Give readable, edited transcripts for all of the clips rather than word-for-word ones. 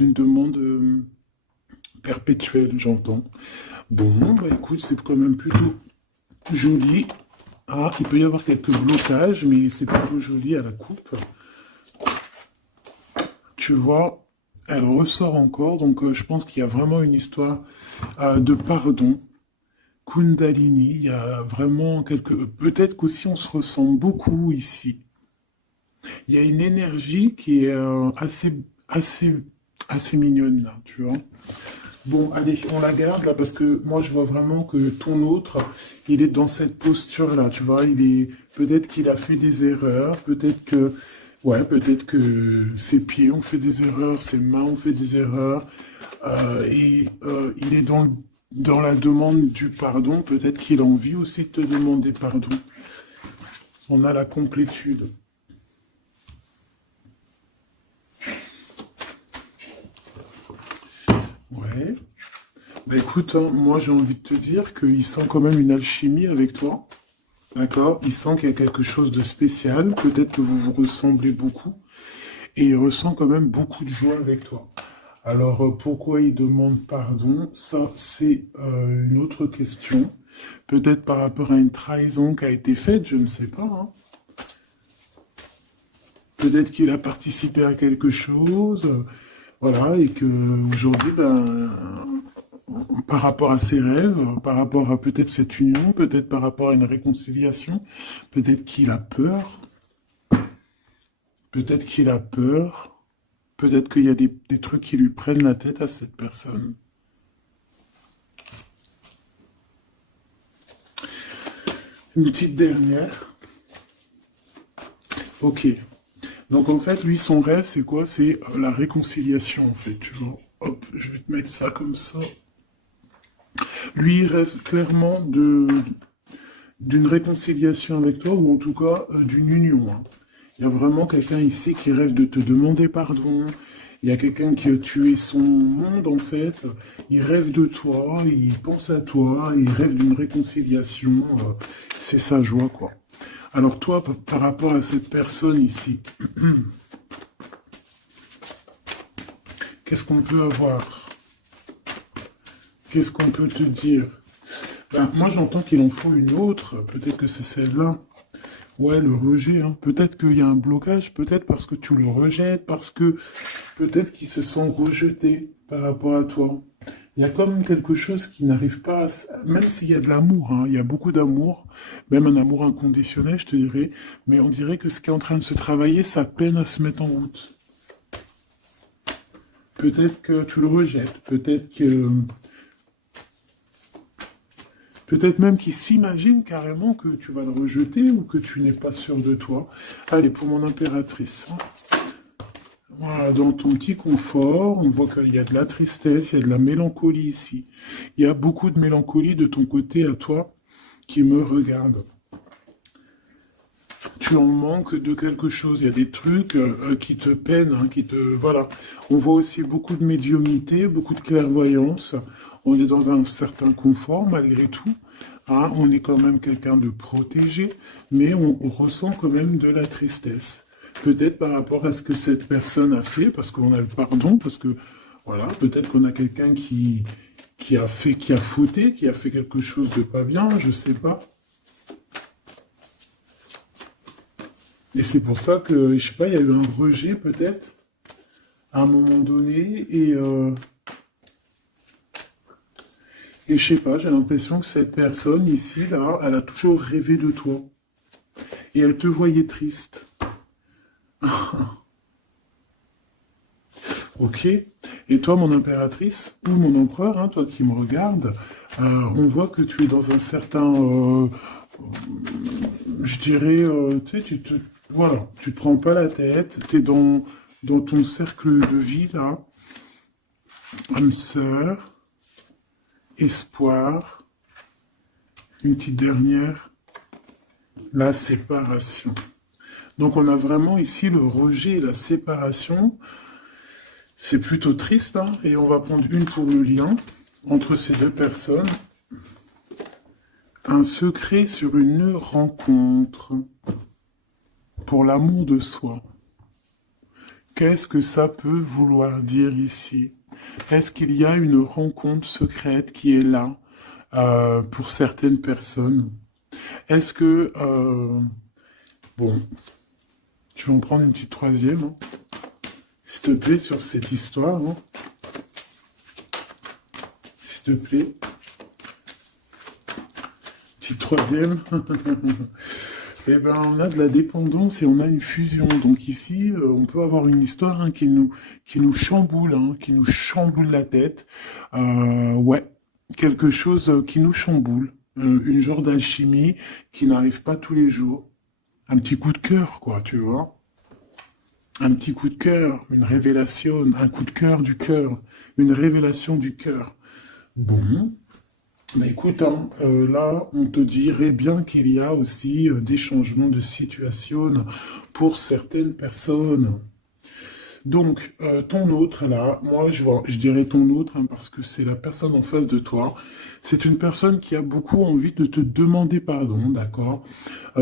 une demande perpétuelle, j'entends. Bon, bah écoute, c'est quand même plutôt joli. Ah, il peut y avoir quelques blocages, mais c'est plutôt joli à la coupe. Tu vois, elle ressort encore, donc je pense qu'il y a vraiment une histoire de pardon. Kundalini, il y a vraiment quelque... Peut-être qu'aussi on se ressent beaucoup ici. Il y a une énergie qui est assez mignonne là, tu vois. Bon, allez, on la garde là parce que moi je vois vraiment que ton autre, il est dans cette posture là, tu vois. Il est peut-être qu'il a fait des erreurs, peut-être que ses pieds ont fait des erreurs, ses mains ont fait des erreurs, il est dans la demande du pardon. Peut-être qu'il a envie aussi de te demander pardon. On a la complétude. Ouais. Bah écoute, hein, moi j'ai envie de te dire qu'il sent quand même une alchimie avec toi. D'accord? Il sent qu'il y a quelque chose de spécial. Peut-être que vous vous ressemblez beaucoup. Et il ressent quand même beaucoup de joie avec toi. Alors pourquoi il demande pardon? Ça, c'est une autre question. Peut-être par rapport à une trahison qui a été faite, je ne sais pas, hein. Peut-être qu'il a participé à quelque chose, voilà, et que aujourd'hui, ben, par rapport à ses rêves, par rapport à peut-être cette union, peut-être par rapport à une réconciliation, peut-être qu'il a peur, peut-être qu'il a peur, peut-être qu'il y a des trucs qui lui prennent la tête à cette personne. Une petite dernière. Ok. Donc en fait, lui, son rêve, c'est quoi? C'est la réconciliation, en fait, tu vois. Hop, je vais te mettre ça comme ça. Lui, il rêve clairement d'une réconciliation avec toi, ou en tout cas d'une union, hein. Il y a vraiment quelqu'un ici qui rêve de te demander pardon. Il y a quelqu'un qui a tué son monde, en fait. Il rêve de toi, il pense à toi, il rêve d'une réconciliation. C'est sa joie, quoi. Alors toi, par rapport à cette personne ici, qu'est-ce qu'on peut avoir? Qu'est-ce qu'on peut te dire? Ben, moi, j'entends qu'il en faut une autre. Peut-être que c'est celle-là. Ouais, le rejet, hein. Peut-être qu'il y a un blocage, peut-être parce que tu le rejettes, parce que peut-être qu'il se sent rejeté par rapport à toi. Il y a quand même quelque chose qui n'arrive pas même s'il y a de l'amour, hein, il y a beaucoup d'amour, même un amour inconditionnel, je te dirais, mais on dirait que ce qui est en train de se travailler, ça peine à se mettre en route. Peut-être que tu le rejettes, peut-être même qu'il s'imagine carrément que tu vas le rejeter ou que tu n'es pas sûr de toi. Allez, pour mon impératrice, hein. Voilà, dans ton petit confort, on voit qu'il y a de la tristesse, il y a de la mélancolie ici. Il y a beaucoup de mélancolie de ton côté à toi qui me regarde. Tu en manques de quelque chose, il y a des trucs qui te peinent, hein, Voilà. On voit aussi beaucoup de médiumnité, beaucoup de clairvoyance. On est dans un certain confort malgré tout, hein. On est quand même quelqu'un de protégé, mais on ressent quand même de la tristesse. Peut-être par rapport à ce que cette personne a fait, parce qu'on a le pardon, parce que, voilà, peut-être qu'on a quelqu'un qui a fauté, qui a fait quelque chose de pas bien, je sais pas. Et c'est pour ça que, je sais pas, il y a eu un rejet peut-être à un moment donné. Et je sais pas, j'ai l'impression que cette personne ici, là, elle a toujours rêvé de toi. Et elle te voyait triste. Ok. Et toi, mon impératrice, ou mon empereur, hein, toi qui me regardes, on voit que tu es dans un certain, je dirais, tu sais, voilà, tu te prends pas la tête, tu es dans ton cercle de vie, là, âme sœur, espoir, une petite dernière, la séparation. Donc on a vraiment ici le rejet et la séparation. C'est plutôt triste, hein, et on va prendre une pour le lien entre ces deux personnes. Un secret sur une rencontre pour l'amour de soi. Qu'est-ce que ça peut vouloir dire ici? Est-ce qu'il y a une rencontre secrète qui est là pour certaines personnes? Est-ce que... bon, je vais en prendre une petite troisième, hein, s'il te plaît, sur cette histoire. Hein. S'il te plaît. Petite troisième. Eh ben, on a de la dépendance et on a une fusion. Donc ici, on peut avoir une histoire hein, qui nous chamboule, hein, qui nous chamboule la tête. Ouais, quelque chose qui nous chamboule. Une genre d'alchimie qui n'arrive pas tous les jours. Un petit coup de cœur, quoi, tu vois. Un petit coup de cœur, une révélation, un coup de cœur, une révélation du cœur. Bon. Mais écoute, hein, là, on te dirait bien qu'il y a aussi des changements de situation pour certaines personnes. Donc, ton autre, là, moi, je dirais ton autre, hein, parce que c'est la personne en face de toi. C'est une personne qui a beaucoup envie de te demander pardon, d'accord?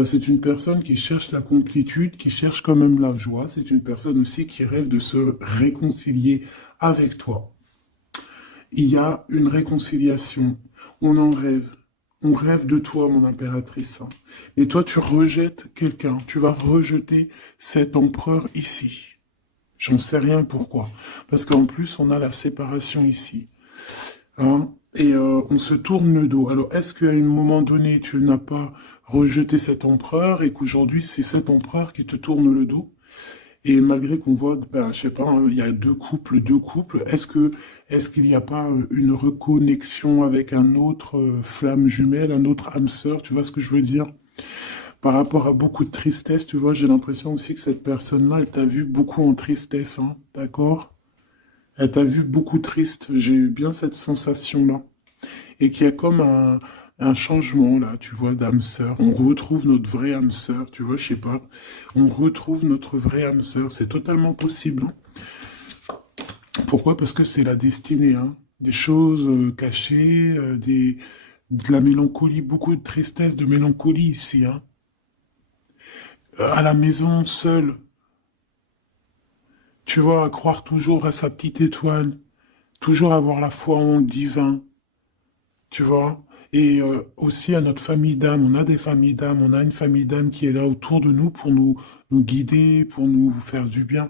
C'est une personne qui cherche la complétude, qui cherche quand même la joie. C'est une personne aussi qui rêve de se réconcilier avec toi. Il y a une réconciliation. On en rêve. On rêve de toi, mon impératrice. Hein. Et toi, tu rejettes quelqu'un. Tu vas rejeter cet empereur ici. J'en sais rien pourquoi. Parce qu'en plus, on a la séparation ici. Hein, et on se tourne le dos. Alors, est-ce qu'à un moment donné, tu n'as pas rejeté cet empereur et qu'aujourd'hui, c'est cet empereur qui te tourne le dos? Et malgré qu'on voit, ben, je sais pas, hein, il y a deux couples, est-ce qu'il n'y a pas une reconnexion avec un autre flamme jumelle, un autre âme sœur, tu vois ce que je veux dire? Par rapport à beaucoup de tristesse, tu vois, j'ai l'impression aussi que cette personne-là, elle t'a vu beaucoup en tristesse, hein, d'accord? Elle t'a vu beaucoup triste, j'ai eu bien cette sensation-là. Et qu'il y a comme un changement, là, tu vois, d'âme sœur. On retrouve notre vraie âme sœur, tu vois, je sais pas. On retrouve notre vraie âme sœur, c'est totalement possible. Hein. Pourquoi? Parce que c'est la destinée, hein. Des choses cachées, de la mélancolie, beaucoup de tristesse, de mélancolie ici, hein. À la maison, seul, tu vois, à croire toujours à sa petite étoile, toujours avoir la foi en le divin, tu vois. Et aussi à notre famille d'âme, on a des familles d'âme, on a une famille d'âme qui est là autour de nous pour nous guider, pour nous faire du bien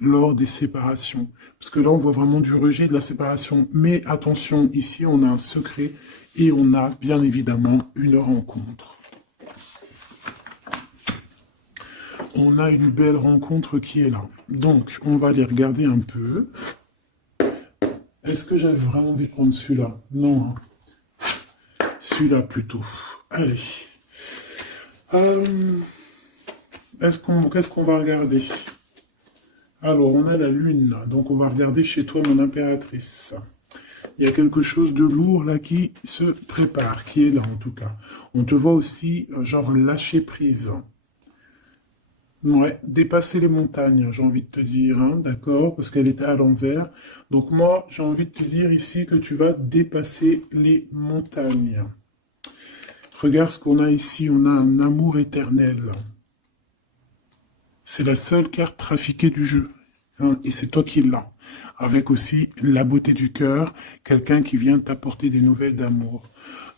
lors des séparations. Parce que là, on voit vraiment du rejet de la séparation. Mais attention, ici, on a un secret et on a bien évidemment une rencontre. On a une belle rencontre qui est là. Donc, on va aller regarder un peu. Est-ce que j'avais vraiment envie de prendre celui-là? Non. Hein. Celui-là plutôt. Allez. Qu'est-ce qu'on va regarder? Alors, on a la lune, là. Donc on va regarder chez toi, mon impératrice. Il y a quelque chose de lourd, là, qui se prépare, qui est là, en tout cas. On te voit aussi, genre, lâcher prise. Ouais, dépasser les montagnes, j'ai envie de te dire, hein, d'accord, parce qu'elle était à l'envers. Donc moi, j'ai envie de te dire ici que tu vas dépasser les montagnes. Regarde ce qu'on a ici, on a un amour éternel. C'est la seule carte trafiquée du jeu. Hein, et c'est toi qui l'as. Avec aussi la beauté du cœur, quelqu'un qui vient t'apporter des nouvelles d'amour.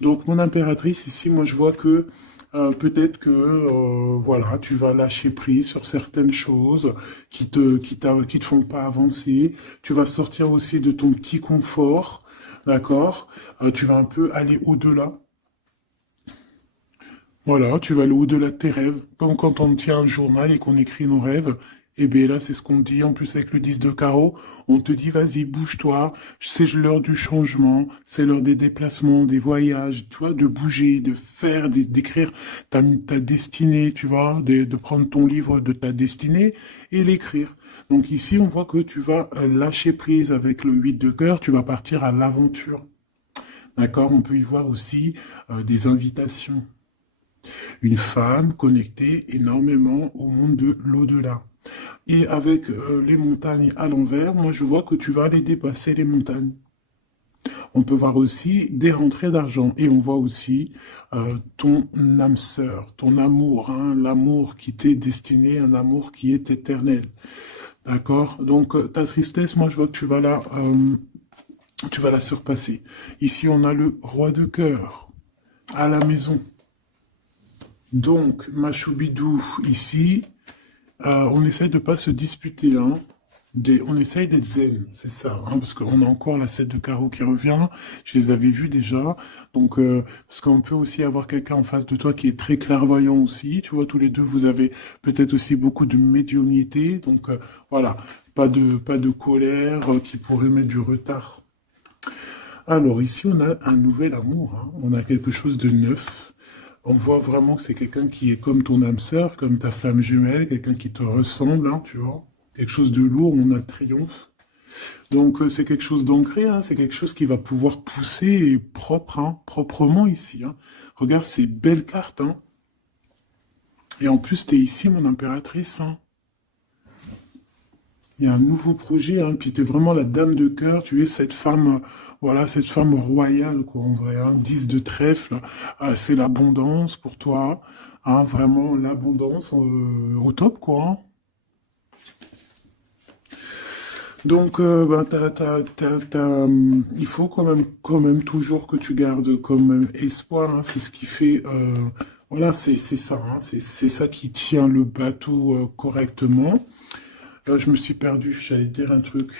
Donc mon impératrice, ici, moi je vois que peut-être que voilà, tu vas lâcher prise sur certaines choses qui te font pas avancer. Tu vas sortir aussi de ton petit confort, d'accord? Tu vas un peu aller au-delà. Voilà, tu vas aller au-delà de tes rêves, comme quand on tient un journal et qu'on écrit nos rêves. Et bien là, c'est ce qu'on te dit, en plus avec le 10 de carreau, on te dit, vas-y, bouge-toi, c'est l'heure du changement, c'est l'heure des déplacements, des voyages, tu vois, de bouger, de faire, d'écrire ta destinée, tu vois, de prendre ton livre de ta destinée et l'écrire. Donc ici, on voit que tu vas lâcher prise avec le 8 de cœur, tu vas partir à l'aventure. D'accord? On peut y voir aussi des invitations. Une femme connectée énormément au monde de l'au-delà. Et avec les montagnes à l'envers, moi je vois que tu vas aller dépasser les montagnes. On peut voir aussi des rentrées d'argent et on voit aussi ton âme sœur, ton amour, hein, l'amour qui t'est destiné, un amour qui est éternel. D'accord? Donc, ta tristesse, moi, je vois que tu vas la surpasser. Ici, on a le roi de cœur à la maison. Donc, ma choubidou, ici, on essaie de pas se disputer, hein. On essaye d'être zen, c'est ça, hein, parce qu'on a encore la 7 de carreau qui revient, je les avais vus déjà, donc parce qu'on peut aussi avoir quelqu'un en face de toi qui est très clairvoyant aussi, tu vois, tous les deux, vous avez peut-être aussi beaucoup de médiumnité, donc voilà, pas de colère qui pourrait mettre du retard. Alors ici, on a un nouvel amour, hein, on a quelque chose de neuf, on voit vraiment que c'est quelqu'un qui est comme ton âme sœur, comme ta flamme jumelle, quelqu'un qui te ressemble, hein, tu vois. Quelque chose de lourd, on a le triomphe. Donc c'est quelque chose d'ancré, hein, c'est quelque chose qui va pouvoir pousser et propre, hein, proprement ici. Hein. Regarde ces belles cartes. Hein. Et en plus, tu es ici, mon impératrice. Hein. Il y a un nouveau projet, hein, puis tu es vraiment la dame de cœur, tu es cette femme, voilà, cette femme royale, quoi, en vrai. Hein. 10 de trèfle, c'est l'abondance pour toi. Hein, vraiment l'abondance au top, quoi. Hein. Donc, ben, il faut quand même toujours que tu gardes comme espoir. Hein, c'est ce qui fait, voilà, c'est ça. Hein, c'est ça qui tient le bateau correctement. Je me suis perdu. J'allais dire un truc.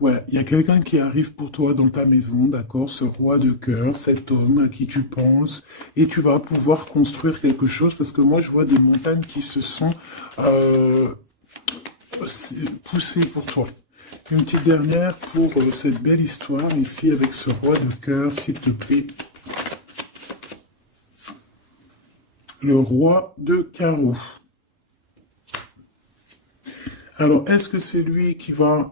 Ouais, il y a quelqu'un qui arrive pour toi dans ta maison, d'accord? Ce roi de cœur, cet homme à qui tu penses, et tu vas pouvoir construire quelque chose parce que moi, je vois des montagnes qui se sont euh, poussées pour toi. Une petite dernière pour cette belle histoire ici avec ce roi de cœur, s'il te plaît. Le roi de carreau. Alors, est-ce que c'est lui qui va...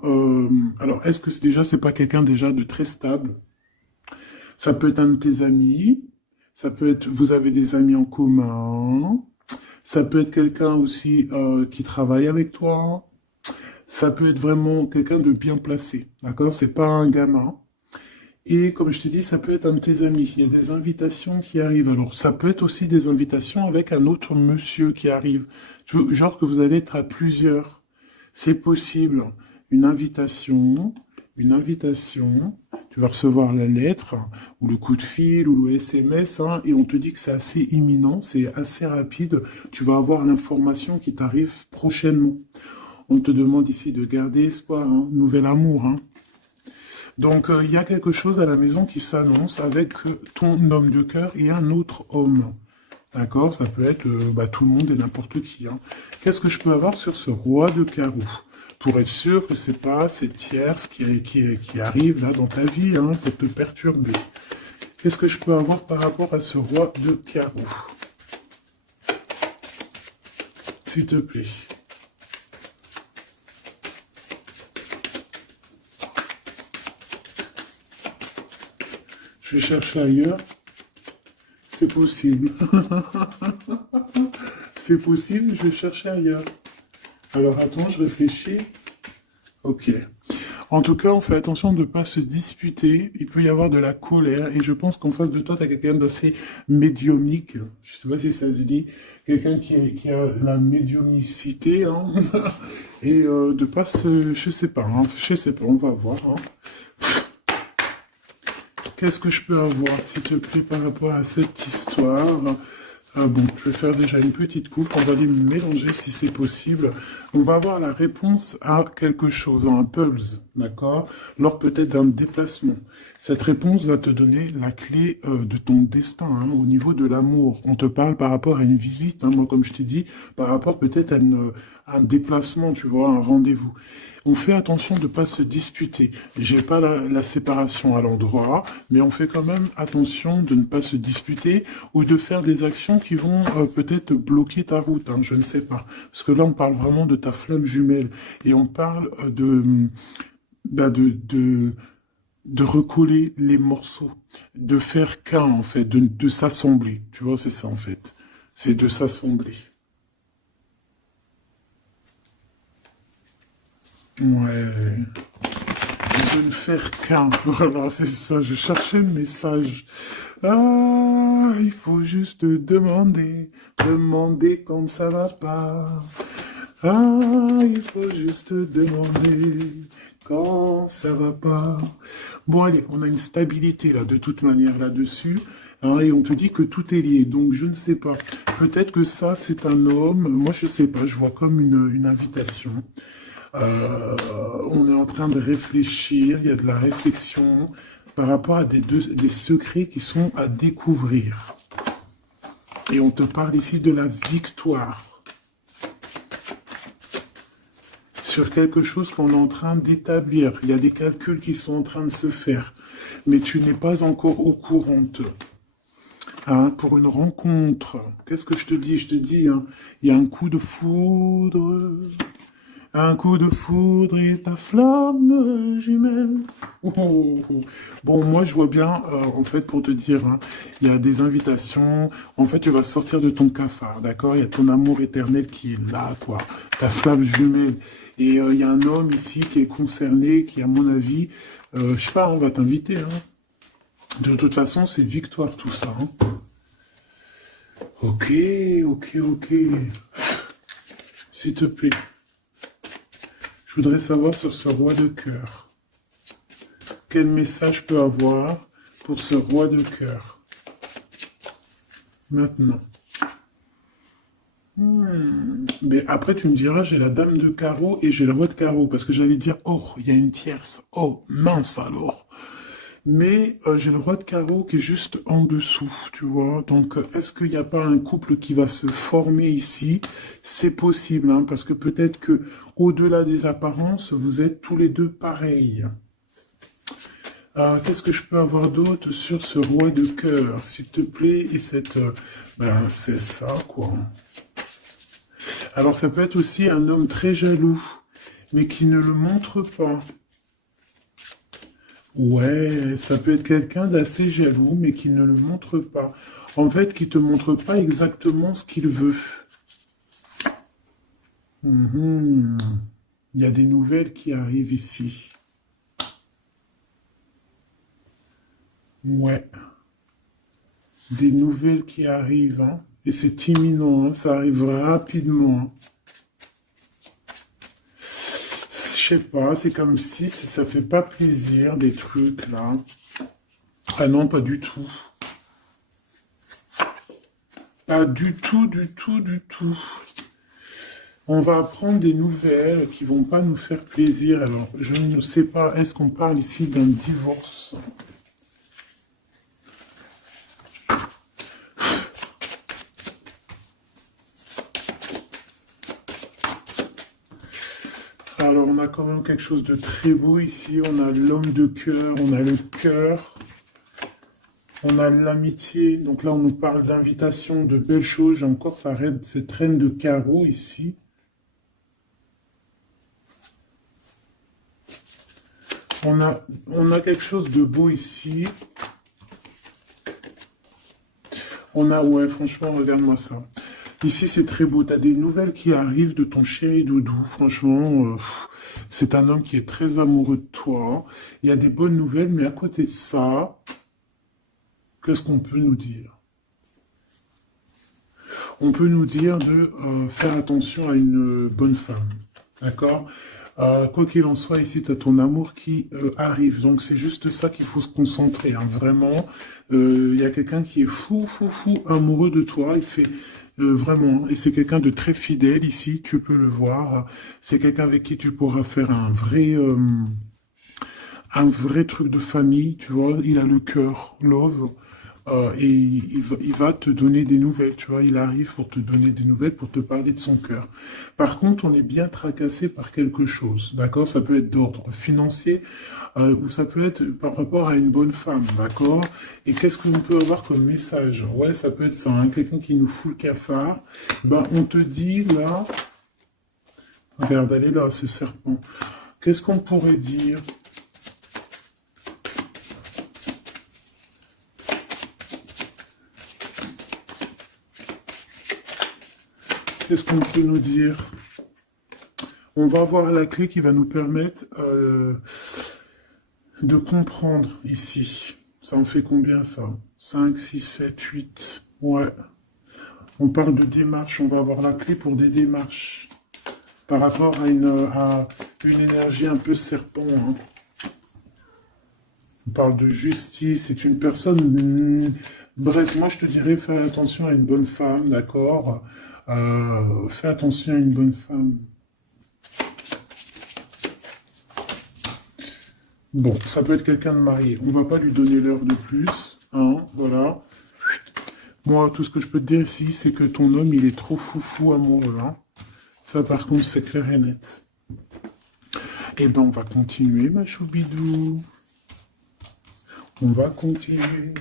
alors, est-ce que déjà, c'est pas quelqu'un déjà de très stable? Ça peut être un de tes amis. Ça peut être... Vous avez des amis en commun. Ça peut être quelqu'un aussi qui travaille avec toi. Ça peut être vraiment quelqu'un de bien placé. D'accord? C'est pas un gamin. Et comme je t'ai dit, ça peut être un de tes amis. Il y a des invitations qui arrivent. Alors, ça peut être aussi des invitations avec un autre monsieur qui arrive. Genre que vous allez être à plusieurs. C'est possible. Une invitation, une invitation. Tu vas recevoir la lettre, ou le coup de fil, ou le SMS, hein, et on te dit que c'est assez imminent, c'est assez rapide. Tu vas avoir l'information qui t'arrive prochainement. On te demande ici de garder espoir, hein, nouvel amour, hein. Donc, il y a quelque chose à la maison qui s'annonce avec ton homme de cœur et un autre homme. D'accord? Ça peut être bah, tout le monde et n'importe qui. Hein. Qu'est-ce que je peux avoir sur ce roi de carreau? Pour être sûr que c'est pas ces tierces qui arrivent là dans ta vie hein, pour te perturber. Qu'est-ce que je peux avoir par rapport à ce roi de carreau? S'il te plaît. Je vais chercher ailleurs. C'est possible. C'est possible, je vais chercher ailleurs. Alors attends, je réfléchis. Ok. En tout cas, on fait attention de ne pas se disputer. Il peut y avoir de la colère. Et je pense qu'en face de toi, tu as quelqu'un d'assez médiumnique. Je ne sais pas si ça se dit. Quelqu'un qui a la médiumnicité. Hein. Et de pas se... Je sais pas. Hein. Je sais pas, on va voir. Hein. Qu'est-ce que je peux avoir, s'il te plaît, par rapport à cette histoire? Bon, je vais faire déjà une petite coupe, on va les mélanger si c'est possible. On va avoir la réponse à quelque chose, un puzzle, d'accord? Lors peut-être d'un déplacement. Cette réponse va te donner la clé de ton destin, hein, au niveau de l'amour. On te parle par rapport à une visite, hein, moi comme je t'ai dit, par rapport peut-être à un déplacement, tu vois, un rendez-vous. On fait attention de ne pas se disputer. J'ai pas la séparation à l'endroit, mais on fait quand même attention de ne pas se disputer ou de faire des actions qui vont peut-être bloquer ta route. Hein, je ne sais pas. Parce que là, on parle vraiment de ta flamme jumelle et on parle bah, de recoller les morceaux, de faire qu'un en fait, de s'assembler. Tu vois, c'est ça en fait. C'est de s'assembler. Ouais. De ne faire qu'un. Voilà, c'est ça. Je cherchais le message. Ah, il faut juste demander, demander quand ça va pas. Ah, il faut juste demander quand ça va pas. Bon, allez, on a une stabilité là, de toute manière là-dessus. Hein, et on te dit que tout est lié. Donc, je ne sais pas. Peut-être que ça, c'est un homme. Moi, je ne sais pas. Je vois comme une invitation. Euh, on est en train de réfléchir. Il y a de la réflexion par rapport à des secrets qui sont à découvrir. Et on te parle ici de la victoire sur quelque chose qu'on est en train d'établir. Il y a des calculs qui sont en train de se faire, mais tu n'es pas encore au courant. Hein, pour une rencontre, qu'est-ce que je te dis? Je te dis, hein, il y a un coup de foudre et ta flamme jumelle. Oh, oh, oh. Bon, moi je vois bien, en fait, pour te dire, hein, il y a des invitations. En fait, tu vas sortir de ton cafard, d'accord? Il y a ton amour éternel qui est là, quoi. Ta flamme jumelle. Et il y a un homme ici qui est concerné, qui, à mon avis, je sais pas, on va t'inviter. Hein. De toute façon, c'est victoire tout ça. Hein. Ok, ok, ok. S'il te plaît. Je voudrais savoir sur ce roi de cœur. Quel message je peux avoir pour ce roi de cœur? Maintenant. Mais après, tu me diras, j'ai la dame de carreau et j'ai le roi de carreau. Parce que j'allais dire, oh, il y a une tierce. Oh, mince alors. Mais j'ai le roi de carreau qui est juste en dessous, tu vois. Donc, est-ce qu'il n'y a pas un couple qui va se former ici? C'est possible, hein, parce que peut-être que au-delà des apparences, vous êtes tous les deux pareils. Qu'est-ce que je peux avoir d'autre sur ce roi de cœur, s'il te plaît? Et cette... ben, c'est ça, quoi. Alors, ça peut être aussi un homme très jaloux, mais qui ne le montre pas. Ouais, ça peut être quelqu'un d'assez jaloux, mais qui ne le montre pas. En fait, qui te montre pas exactement ce qu'il veut. Mhm. Il y a des nouvelles qui arrivent ici. Ouais, des nouvelles qui arrivent, hein. Et c'est imminent, hein. Ça arrive rapidement. Hein. Je sais pas, c'est comme si ça fait pas plaisir, des trucs, là. Ah non, pas du tout. Pas du tout, du tout, du tout. On va apprendre des nouvelles qui vont pas nous faire plaisir. Alors, je ne sais pas, est-ce qu'on parle ici d'un divorce? Alors, on a quand même quelque chose de très beau ici. On a l'homme de cœur, on a le cœur, on a l'amitié. Donc là, on nous parle d'invitation, de belles choses. J'ai encore cette reine de carreau ici. On a quelque chose de beau ici. Ouais, franchement, regarde-moi ça. Ici, c'est très beau. Tu as des nouvelles qui arrivent de ton chéri doudou. Franchement, c'est un homme qui est très amoureux de toi. Il y a des bonnes nouvelles, mais à côté de ça, qu'est-ce qu'on peut nous dire? On peut nous dire de faire attention à une bonne femme. D'accord? Quoi qu'il en soit, ici, tu as ton amour qui arrive. Donc, c'est juste ça qu'il faut se concentrer. Hein. Vraiment, il y a quelqu'un qui est fou, fou, fou amoureux de toi. Il fait vraiment. Et c'est quelqu'un de très fidèle ici. Tu peux le voir. C'est quelqu'un avec qui tu pourras faire un vrai truc de famille. Tu vois, il a le cœur, love. Et il va te donner des nouvelles, tu vois, il arrive pour te donner des nouvelles, pour te parler de son cœur. Par contre, on est bien tracassé par quelque chose, d'accord? Ça peut être d'ordre financier, ou ça peut être par rapport à une bonne femme, d'accord? Et qu'est-ce que l'on peut avoir comme message? Ouais, ça peut être ça, hein, quelqu'un qui nous fout le cafard. Ben, on te dit, là, regarde, elle est là, ce serpent. Qu'est-ce qu'on pourrait dire? Qu'est-ce qu'on peut nous dire? On va avoir la clé qui va nous permettre de comprendre ici. Ça en fait combien ça? 5, 6, 7, 8. Ouais. On parle de démarches. On va avoir la clé pour des démarches. par rapport à une énergie un peu serpent. Hein. On parle de justice, c'est une personne... bref, moi je te dirais, fais attention à une bonne femme, d'accord. Fais attention à une bonne femme. Bon, ça peut être quelqu'un de marié. On va pas lui donner l'heure de plus, hein, voilà. Moi, tout ce que je peux te dire ici, c'est que ton homme, il est trop foufou amoureux, hein. Ça, par contre, c'est clair et net. Eh ben, on va continuer, ma choubidou. On va continuer.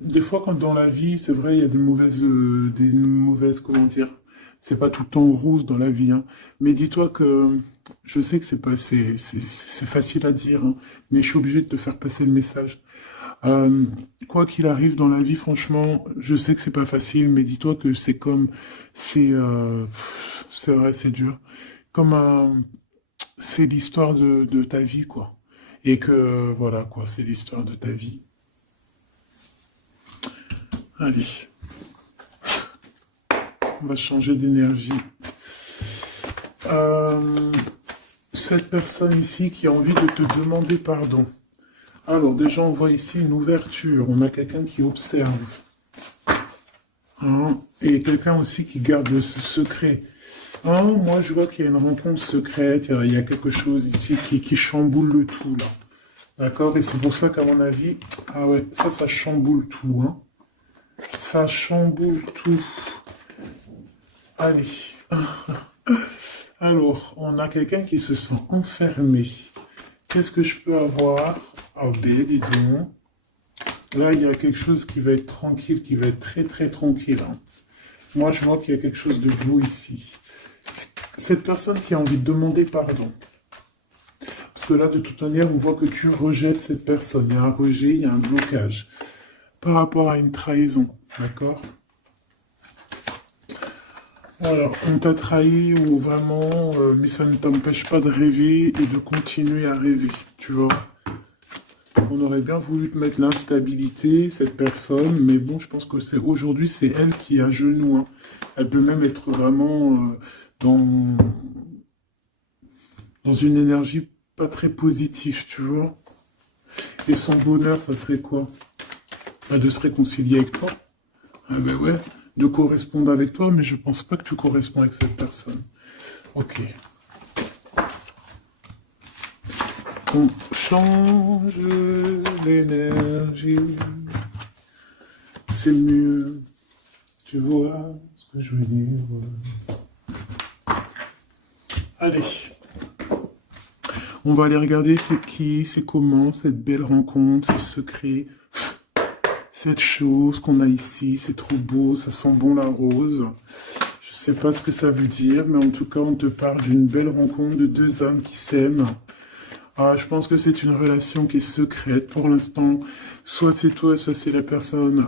Des fois, quand dans la vie, c'est vrai, il y a des mauvaises, comment dire, c'est pas tout le temps rose dans la vie, hein. Mais dis-toi que, je sais que c'est facile à dire, hein, mais je suis obligé de te faire passer le message. Euh, Quoi qu'il arrive dans la vie, franchement, je sais que c'est pas facile, mais dis-toi que c'est vrai, c'est dur. Comme c'est l'histoire de ta vie, quoi. Et que, voilà, quoi, c'est l'histoire de ta vie. Allez, on va changer d'énergie. Euh, Cette personne ici qui a envie de te demander pardon. Alors, déjà, on voit ici une ouverture. On a quelqu'un qui observe. Hein, et quelqu'un aussi qui garde ce secret. Hein, moi, je vois qu'il y a une rencontre secrète. Il y a quelque chose ici qui chamboule le tout, là. D'accord? Et c'est pour ça qu'à mon avis... Ah ouais, ça chamboule tout, hein. Ça chamboule tout. Allez. Alors, on a quelqu'un qui se sent enfermé. Qu'est-ce que je peux avoir? Ah ben, dis donc. Là, il y a quelque chose qui va être tranquille, qui va être très très tranquille. Hein. Moi, je vois qu'il y a quelque chose de beau ici. Cette personne qui a envie de demander pardon. Parce que là, de toute manière, on voit que tu rejettes cette personne. Il y a un rejet, il y a un blocage. Par rapport à une trahison. D'accord? Alors, on t'a trahi ou vraiment, mais ça ne t'empêche pas de rêver et de continuer à rêver, tu vois. On aurait bien voulu te mettre l'instabilité, cette personne, mais bon, je pense que aujourd'hui, c'est elle qui est à genoux. Hein. Elle peut même être vraiment dans, dans une énergie pas très positive, tu vois. Et son bonheur, ça serait quoi? Bah, de se réconcilier avec toi. Ah ben ouais, de correspondre avec toi, mais je pense pas que tu corresponds avec cette personne. Ok. On change l'énergie. C'est mieux. Tu vois ce que je veux dire. Allez. On va aller regarder c'est qui, c'est comment, cette belle rencontre, ce secret. Cette chose qu'on a ici, c'est trop beau, ça sent bon la rose. Je sais pas ce que ça veut dire, mais en tout cas, on te parle d'une belle rencontre de deux âmes qui s'aiment. Ah, je pense que c'est une relation qui est secrète pour l'instant. Soit c'est toi, soit c'est la personne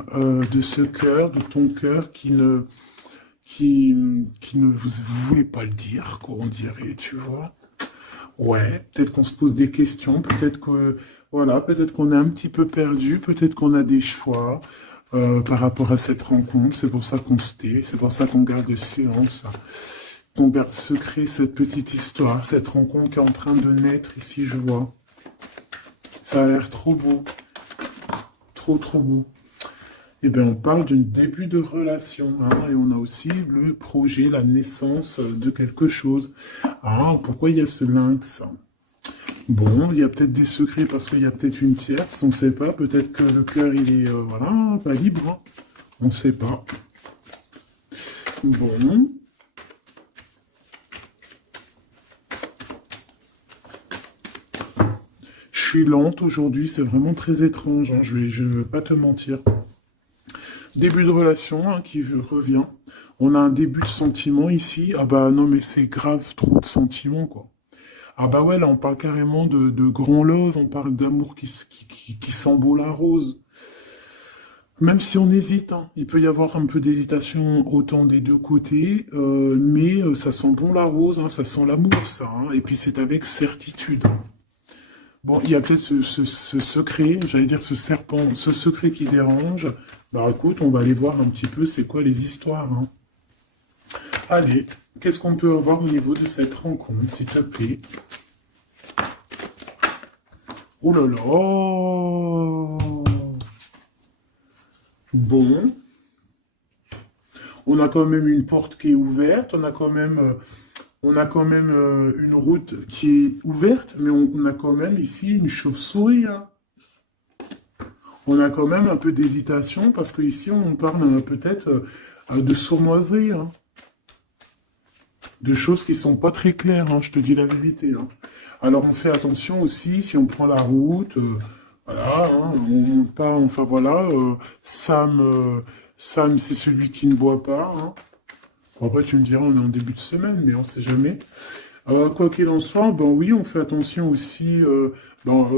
de ce cœur, de ton cœur, qui ne vous voulez pas le dire, quoi, on dirait, tu vois. Ouais, peut-être qu'on se pose des questions, peut-être que voilà, peut-être qu'on est un petit peu perdu, peut-être qu'on a des choix par rapport à cette rencontre. C'est pour ça qu'on se tait, c'est pour ça qu'on garde le silence, qu'on garde secret cette petite histoire, cette rencontre qui est en train de naître ici, je vois. Ça a l'air trop beau, trop trop beau. Eh bien, on parle d'un début de relation, hein, et on a aussi le projet, la naissance de quelque chose. Ah, pourquoi il y a ce lynx? Bon, il y a peut-être des secrets parce qu'il y a peut-être une tierce, on ne sait pas. Peut-être que le cœur, il est, voilà, pas libre. Hein. On ne sait pas. Bon. Je suis lente aujourd'hui, c'est vraiment très étrange. Hein, je ne veux pas te mentir. Début de relation hein, qui revient. On a un début de sentiment ici. Ah bah non, mais c'est grave trop de sentiments, quoi. Ah bah ouais, là on parle carrément de grand love, on parle d'amour qui sent beau la rose. Même si on hésite, hein, il peut y avoir un peu d'hésitation autant des deux côtés, mais ça sent bon la rose, hein, ça sent l'amour ça, hein, et puis c'est avec certitude. Bon, il y a peut-être ce secret, j'allais dire ce serpent, ce secret qui dérange. Bah écoute, on va aller voir un petit peu c'est quoi les histoires, hein. Allez, qu'est-ce qu'on peut avoir au niveau de cette rencontre, s'il te plaît? Oh là là! Bon, on a quand même une porte qui est ouverte, on a quand même une route qui est ouverte, mais on a quand même ici une chauve-souris, hein. On a quand même un peu d'hésitation parce qu'ici on parle peut-être de sournoiserie, hein. De choses qui sont pas très claires, hein, je te dis la vérité, hein. Alors on fait attention aussi si on prend la route, voilà, hein, on monte pas, enfin voilà, Sam c'est celui qui ne boit pas, hein. Bon, après tu me diras on est en début de semaine, mais on sait jamais. Quoi qu'il en soit, ben oui, on fait attention aussi.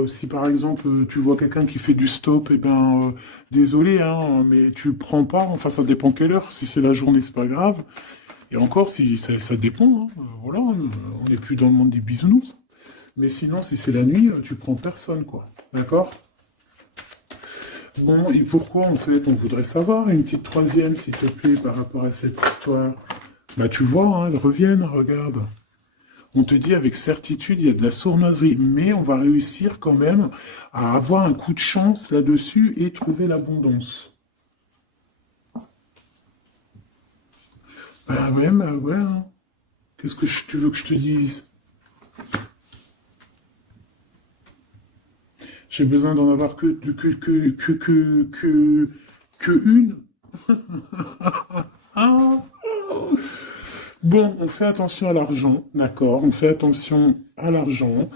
Si par exemple tu vois quelqu'un qui fait du stop, et ben désolé, hein, mais tu prends pas. Enfin, ça dépend quelle heure. Si c'est la journée, c'est pas grave. Et encore, si ça dépend. Hein, voilà, on n'est plus dans le monde des bisounours. Mais sinon, si c'est la nuit, tu prends personne, quoi. D'accord? Bon, et pourquoi en fait on voudrait savoir une petite troisième, s'il te plaît, par rapport à cette histoire? Bah tu vois, hein, elles reviennent, regarde. On te dit avec certitude, il y a de la sournoiserie, mais on va réussir quand même à avoir un coup de chance là-dessus et trouver l'abondance. Bah ouais, hein. Qu'est-ce que tu veux que je te dise? J'ai besoin d'en avoir que une. Ah. Bon, on fait attention à l'argent, d'accord, on fait attention à l'argent.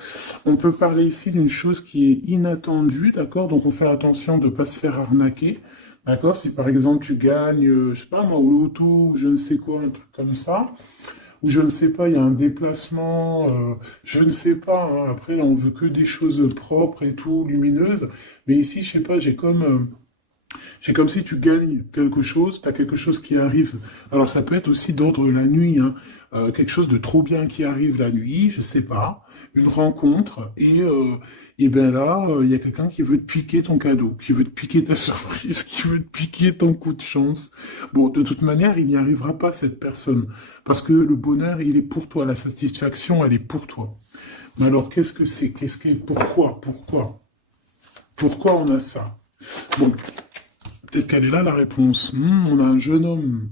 On peut parler ici d'une chose qui est inattendue, d'accord, donc on fait attention de ne pas se faire arnaquer, d'accord. Si par exemple tu gagnes, je sais pas moi, au loto, ou je ne sais quoi, un truc comme ça, ou je ne sais pas, il y a un déplacement, je ne sais pas, hein, après on veut que des choses propres et tout, lumineuses, mais ici, je sais pas, c'est comme si tu gagnes quelque chose, tu as quelque chose qui arrive. Alors ça peut être aussi d'ordre la nuit, hein. Quelque chose de trop bien qui arrive la nuit, je sais pas, une rencontre, et ben là, il y a quelqu'un qui veut te piquer ton cadeau, qui veut te piquer ta surprise, qui veut te piquer ton coup de chance. Bon, de toute manière, il n'y arrivera pas, cette personne, parce que le bonheur, il est pour toi, la satisfaction, elle est pour toi. Mais alors, qu'est-ce que c'est? Pourquoi on a ça? Bon, peut-être qu'elle est là la réponse. On a un jeune homme.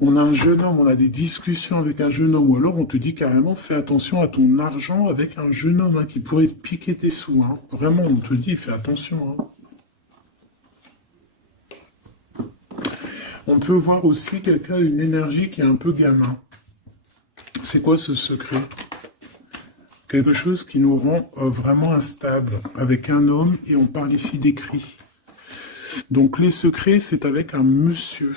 On a un jeune homme, on a des discussions avec un jeune homme, ou alors on te dit carrément fais attention à ton argent avec un jeune homme, hein, qui pourrait te piquer tes sous, hein. Vraiment, on te dit fais attention, hein. On peut voir aussi quelqu'un, une énergie qui est un peu gamin. C'est quoi ce secret? Quelque chose qui nous rend vraiment instable avec un homme, et on parle ici d'écrit. Donc les secrets, c'est avec un monsieur.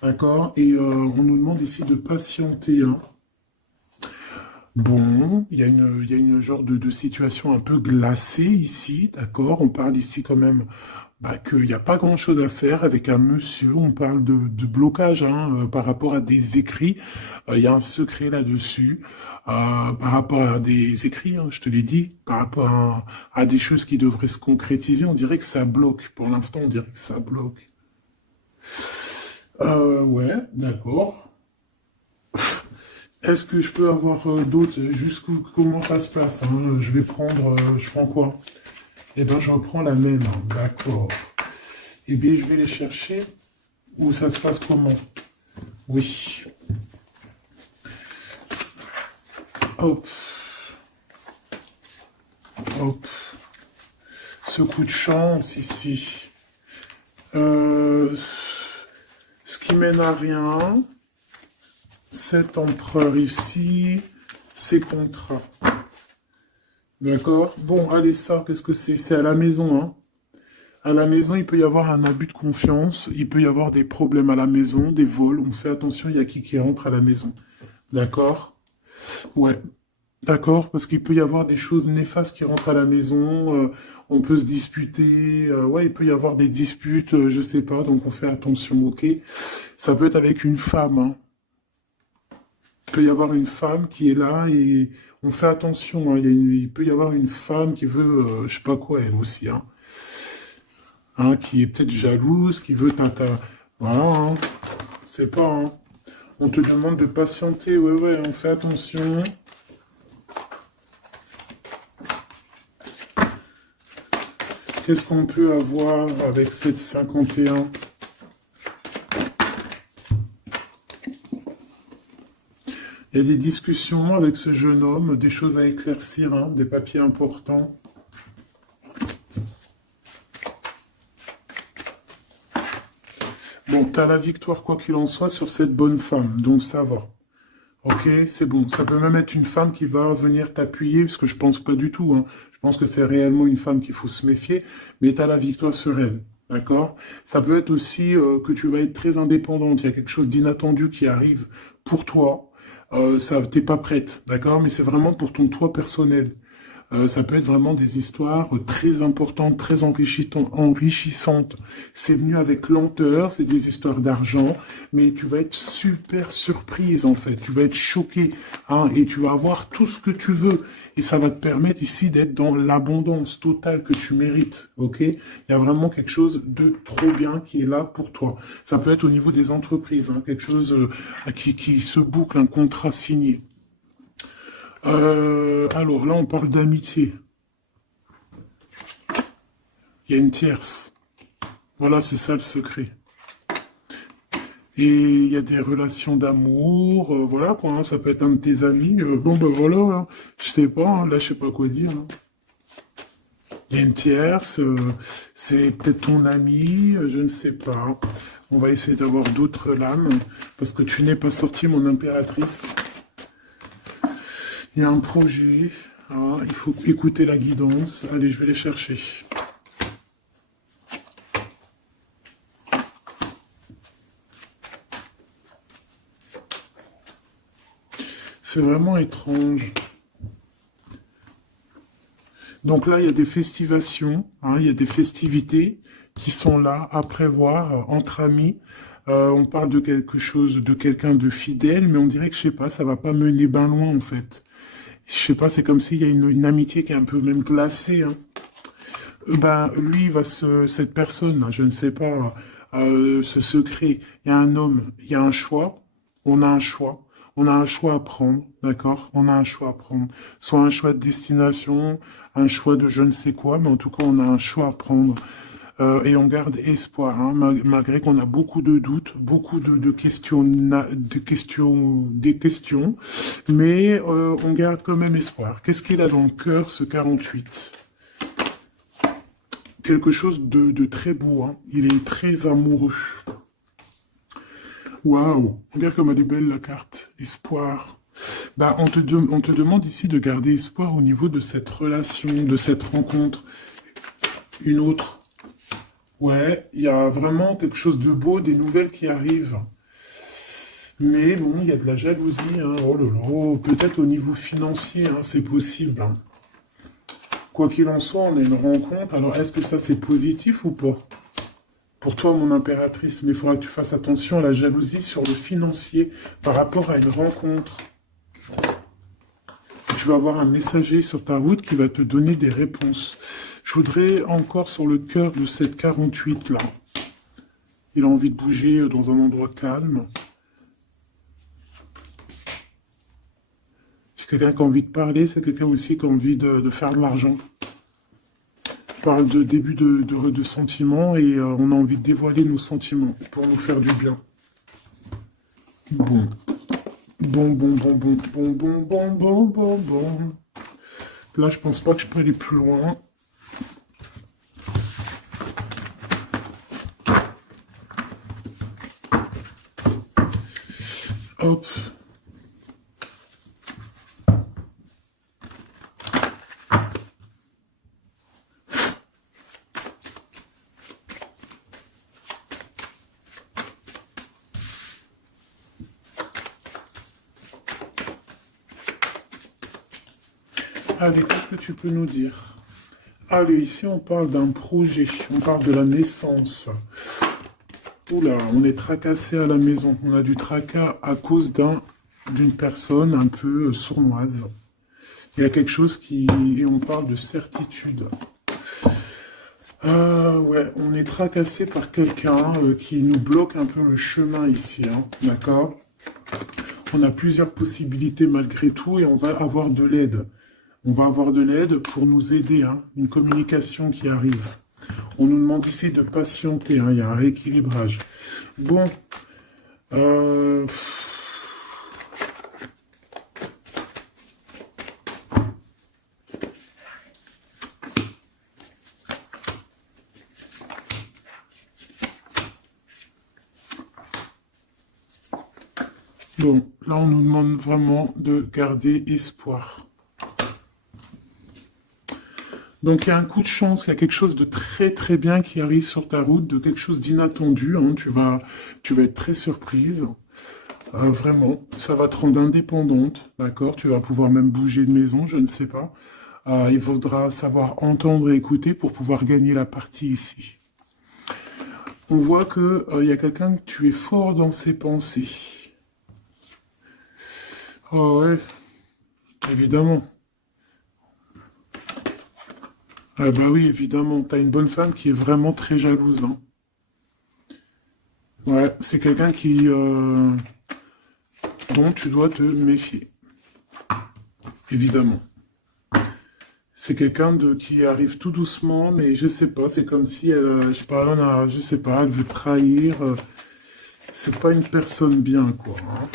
D'accord? Et on nous demande ici de patienter, hein. Bon, il y a une genre de situation un peu glacée ici, d'accord? On parle ici quand même qu'il n'y a pas grand-chose à faire avec un monsieur. On parle de blocage, hein, par rapport à des écrits. Il y a un secret là-dessus. Par rapport à des écrits, hein, je te l'ai dit, par rapport à des choses qui devraient se concrétiser, on dirait que ça bloque. Pour l'instant, on dirait que ça bloque. Ouais, d'accord. Est-ce que je peux avoir d'autres, jusqu'où, comment ça se passe, hein? Je vais prendre, je prends quoi? Eh ben, je reprends la même, hein. D'accord. Eh bien, je vais les chercher. Où ça se passe comment? Oui. Hop, hop. Ce coup de chance ici. Euh, Ce qui mène à rien. Cet empereur ici. Ces contrats. D'accord? Bon, allez, ça, qu'est-ce que c'est? C'est à la maison, hein. À la maison, il peut y avoir un abus de confiance, il peut y avoir des problèmes à la maison, des vols. On fait attention, il y a qui rentre à la maison. D'accord? Ouais. D'accord, parce qu'il peut y avoir des choses néfastes qui rentrent à la maison, on peut se disputer, ouais, il peut y avoir des disputes, je sais pas, donc on fait attention, ok? Ça peut être avec une femme, hein. Il peut y avoir une femme qui est là et on fait attention, hein, il peut y avoir une femme qui veut, je sais pas quoi, elle aussi, hein, qui est peut-être jalouse, qui veut voilà, hein, c'est pas, hein. On te demande de patienter, ouais, ouais, on fait attention. Qu'est-ce qu'on peut avoir avec cette 51? Il y a des discussions avec ce jeune homme, des choses à éclaircir, hein, des papiers importants. Bon, tu as la victoire, quoi qu'il en soit, sur cette bonne femme, donc ça va. Ok, c'est bon. Ça peut même être une femme qui va venir t'appuyer, parce que je pense pas du tout, hein. Je pense que c'est réellement une femme qu'il faut se méfier, mais tu as la victoire sur elle. D'accord? Ça peut être aussi que tu vas être très indépendante. Il y a quelque chose d'inattendu qui arrive pour toi. Ça, t'es pas prête, d'accord? Mais c'est vraiment pour ton toi personnel. Ça peut être vraiment des histoires très importantes, très enrichissantes. C'est venu avec lenteur, c'est des histoires d'argent, mais tu vas être super surprise en fait. Tu vas être choqué, hein, et tu vas avoir tout ce que tu veux. Et ça va te permettre ici d'être dans l'abondance totale que tu mérites. Ok? Il y a vraiment quelque chose de trop bien qui est là pour toi. Ça peut être au niveau des entreprises, hein, quelque chose qui se boucle, un contrat signé. Alors là, on parle d'amitié. Il y a une tierce. Voilà, c'est ça le secret. Et il y a des relations d'amour, voilà quoi, hein, ça peut être un de tes amis. Bon ben voilà, hein, je sais pas, hein, là je sais pas quoi dire, hein. Il y a une tierce, c'est peut-être ton ami, je ne sais pas. On va essayer d'avoir d'autres lames, parce que tu n'es pas sorti, mon impératrice. Il y a un projet, hein, il faut écouter la guidance. Allez, je vais les chercher. C'est vraiment étrange. Donc là, il y a des festivations, hein, il y a des festivités qui sont là à prévoir entre amis. On parle de quelque chose, de quelqu'un de fidèle, mais on dirait que, je sais pas, ça va pas mener ben loin en fait. Je sais pas, c'est comme s'il y a une amitié qui est un peu même glacée, hein. Ben, lui, cette personne, je ne sais pas, ce secret, il y a un homme, il y a un choix, on a un choix. On a un choix à prendre, d'accord? On a un choix à prendre. Soit un choix de destination, un choix de je ne sais quoi, mais en tout cas, on a un choix à prendre. Et on garde espoir, hein, malgré qu'on a beaucoup de doutes, beaucoup de questions, des questions, mais on garde quand même espoir. Qu'est-ce qu'il a dans le cœur, ce 48? Quelque chose de très beau, hein. Il est très amoureux. Waouh! Regarde comme elle est belle la carte. Espoir. Bah, on te demande ici de garder espoir au niveau de cette relation, de cette rencontre. Une autre. Ouais, il y a vraiment quelque chose de beau, des nouvelles qui arrivent. Mais bon, il y a de la jalousie, hein. Oh là là, peut-être au niveau financier, hein, c'est possible, hein. Quoi qu'il en soit, on a une rencontre. Alors, est-ce que ça, c'est positif ou pas? Pour toi, mon impératrice, mais il faudra que tu fasses attention à la jalousie sur le financier par rapport à une rencontre. Tu vas avoir un messager sur ta route qui va te donner des réponses. Je voudrais encore sur le cœur de cette 48 là. Il a envie de bouger dans un endroit calme. C'est quelqu'un qui a envie de parler, c'est quelqu'un aussi qui a envie de faire de l'argent. On parle de début de sentiments et on a envie de dévoiler nos sentiments pour nous faire du bien. Bon. Bon, bon, bon, bon, bon, bon, bon, bon, bon, bon. Là, je pense pas que je peux aller plus loin. Hop. Allez, qu'est-ce que tu peux nous dire? Allez, ici on parle d'un projet, on parle de la naissance. Oula, on est tracassé à la maison, on a du tracas à cause d'un d'une personne un peu sournoise. Il y a quelque chose qui... Et on parle de certitude. Ouais, on est tracassé par quelqu'un qui nous bloque un peu le chemin ici, hein, d'accord? On a plusieurs possibilités malgré tout et on va avoir de l'aide. On va avoir de l'aide pour nous aider, hein, une communication qui arrive. On nous demande ici de patienter, hein, il y a un rééquilibrage. Bon, euh, bon, là on nous demande vraiment de garder espoir. Donc il y a un coup de chance, il y a quelque chose de très très bien qui arrive sur ta route, de quelque chose d'inattendu, hein, tu vas être très surprise. Vraiment, ça va te rendre indépendante, d'accord? Tu vas pouvoir même bouger de maison, je ne sais pas. Il faudra savoir entendre et écouter pour pouvoir gagner la partie ici. On voit que il y a quelqu'un que tu es fort dans ses pensées. Oh ouais, évidemment. Ah bah oui, évidemment. T'as une bonne femme qui est vraiment très jalouse, hein. Ouais, c'est quelqu'un dont tu dois te méfier, évidemment. C'est quelqu'un qui arrive tout doucement, mais je sais pas, c'est comme si elle, je sais pas, je sais pas, elle veut trahir. C'est pas une personne bien, quoi, hein.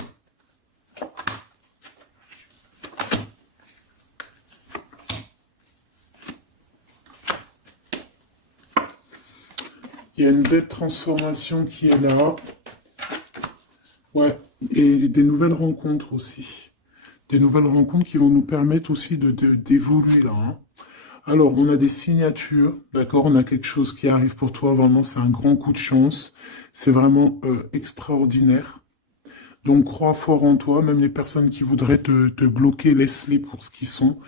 Il y a une belle transformation qui est là. Ouais, et des nouvelles rencontres aussi. Des nouvelles rencontres qui vont nous permettre aussi d'évoluer là, hein. Alors, on a des signatures, d'accord? On a quelque chose qui arrive pour toi, vraiment, c'est un grand coup de chance. C'est vraiment extraordinaire. Donc, crois fort en toi, même les personnes qui voudraient te bloquer, laisse-les pour ce qu'ils sont.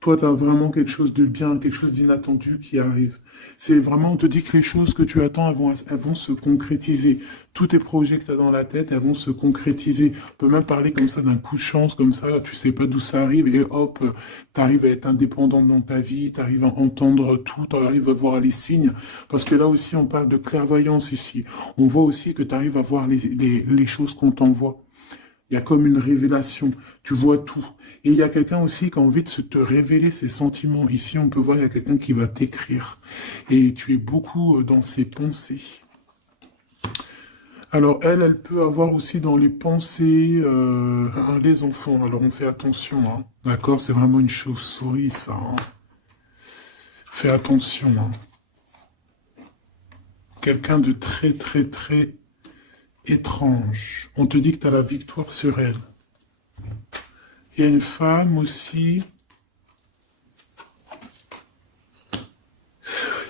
Toi, tu as vraiment quelque chose de bien, quelque chose d'inattendu qui arrive. C'est vraiment, on te dit que les choses que tu attends, elles vont se concrétiser. Tous tes projets que tu as dans la tête, elles vont se concrétiser. On peut même parler comme ça d'un coup de chance, comme ça, tu sais pas d'où ça arrive, et hop, tu arrives à être indépendant dans ta vie, tu arrives à entendre tout, tu arrives à voir les signes. Parce que là aussi, on parle de clairvoyance ici. On voit aussi que tu arrives à voir les choses qu'on t'envoie. Il y a comme une révélation. Tu vois tout. Et il y a quelqu'un aussi qui a envie de te révéler ses sentiments. Ici, on peut voir, il y a quelqu'un qui va t'écrire. Et tu es beaucoup dans ses pensées. Alors, elle peut avoir aussi dans les pensées les enfants. Alors, on fait attention, hein. D'accord? C'est vraiment une chauve-souris, ça, hein. Fais attention, hein. Quelqu'un de très, très, très étrange. On te dit que tu as la victoire sur elle. Il y a une femme aussi.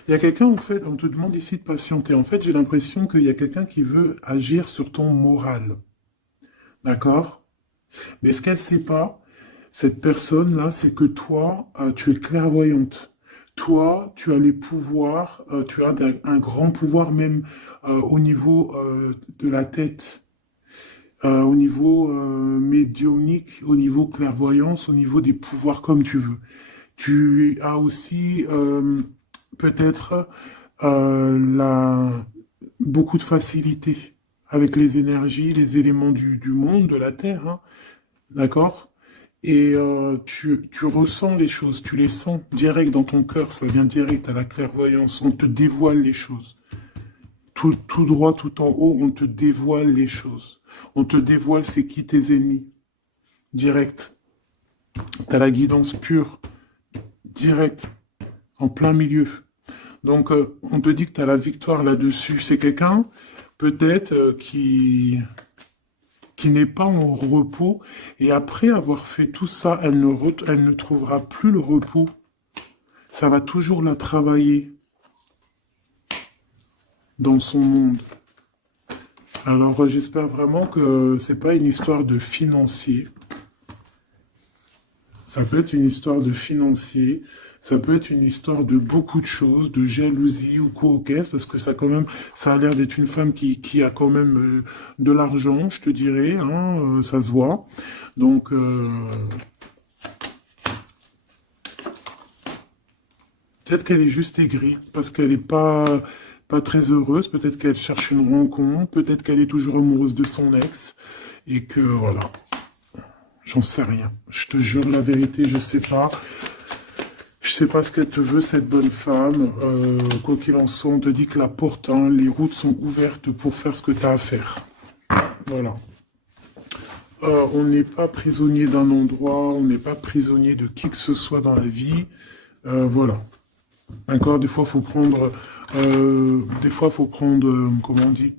Il y a quelqu'un, en fait, on te demande ici de patienter. En fait, j'ai l'impression qu'il y a quelqu'un qui veut agir sur ton moral. D'accord? Mais ce qu'elle ne sait pas, cette personne-là, c'est que toi, tu es clairvoyante. Toi, tu as les pouvoirs, tu as un grand pouvoir même au niveau de la tête. Au niveau médiumnique, au niveau clairvoyance, au niveau des pouvoirs comme tu veux. Tu as aussi peut-être beaucoup de facilité avec les énergies, les éléments du monde, de la Terre, hein, d'accord? Et tu ressens les choses, tu les sens direct dans ton cœur, ça vient direct à la clairvoyance, on te dévoile les choses. Tout droit, tout en haut, on te dévoile les choses. On te dévoile c'est qui tes ennemis. Direct. Tu as la guidance pure. Direct. En plein milieu. Donc, on te dit que tu as la victoire là-dessus. C'est quelqu'un, peut-être, qui n'est pas en repos. Et après avoir fait tout ça, elle ne trouvera plus le repos. Ça va toujours la travailler dans son monde. Alors, j'espère vraiment que c'est pas une histoire de financier. Ça peut être une histoire de financier, ça peut être une histoire de beaucoup de choses, de jalousie ou quoi au caisse, parce que ça quand même, ça a l'air d'être une femme qui a quand même de l'argent, je te dirais, hein, ça se voit. Donc, peut-être qu'elle est juste aigrie, parce qu'elle n'est pas très heureuse, peut-être qu'elle cherche une rencontre, peut-être qu'elle est toujours amoureuse de son ex, et que, voilà, j'en sais rien. Je te jure la vérité, je sais pas. Je sais pas ce qu'elle te veut, cette bonne femme. Quoi qu'il en soit, on te dit que la porte, hein, les routes sont ouvertes pour faire ce que tu as à faire. Voilà. On n'est pas prisonnier d'un endroit, on n'est pas prisonnier de qui que ce soit dans la vie. Voilà. D'accord, des fois, faut prendre, comment on dit,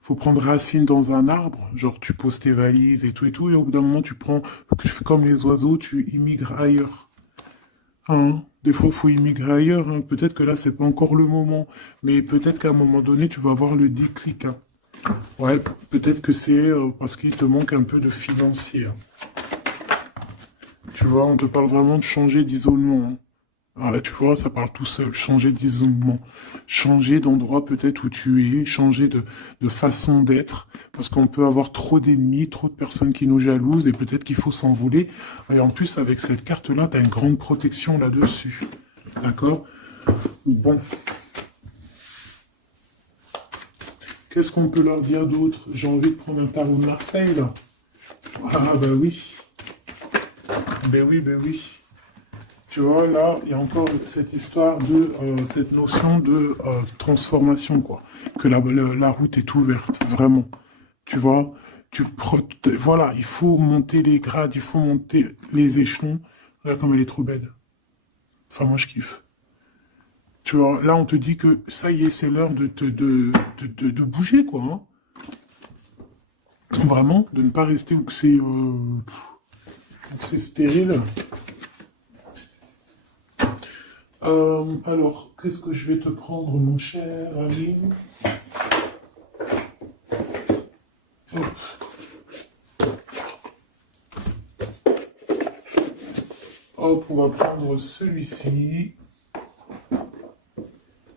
faut prendre racine dans un arbre, genre tu poses tes valises et tout, et au bout d'un moment, tu fais comme les oiseaux, tu immigres ailleurs. Hein, des fois, faut immigrer ailleurs, hein. Peut-être que là, c'est pas encore le moment, mais peut-être qu'à un moment donné, tu vas avoir le déclic, hein. Ouais, peut-être que c'est parce qu'il te manque un peu de financier, hein. Tu vois, on te parle vraiment de changer d'isolement, hein. Ah, là, tu vois, ça parle tout seul. Changer d'isolement. Changer d'endroit peut-être où tu es. Changer de façon d'être. Parce qu'on peut avoir trop d'ennemis, trop de personnes qui nous jalousent et peut-être qu'il faut s'envoler. Et en plus, avec cette carte-là, tu as une grande protection là-dessus. D'accord? Bon. Qu'est-ce qu'on peut leur dire d'autre? J'ai envie de prendre un tarot de Marseille, là. Ah, bah oui. Ben oui, ben oui. Tu vois, là, il y a encore cette histoire de, cette notion de transformation, quoi. Que la route est ouverte, vraiment. Tu vois, voilà, il faut monter les grades, il faut monter les échelons. Regarde comme elle est trop belle. Enfin, moi, je kiffe. Tu vois, là, on te dit que ça y est, c'est l'heure de bouger, quoi, hein. Vraiment, de ne pas rester où que c'est stérile. Alors, qu'est-ce que je vais te prendre, mon cher ami? Hop. Hop, on va prendre celui-ci. Et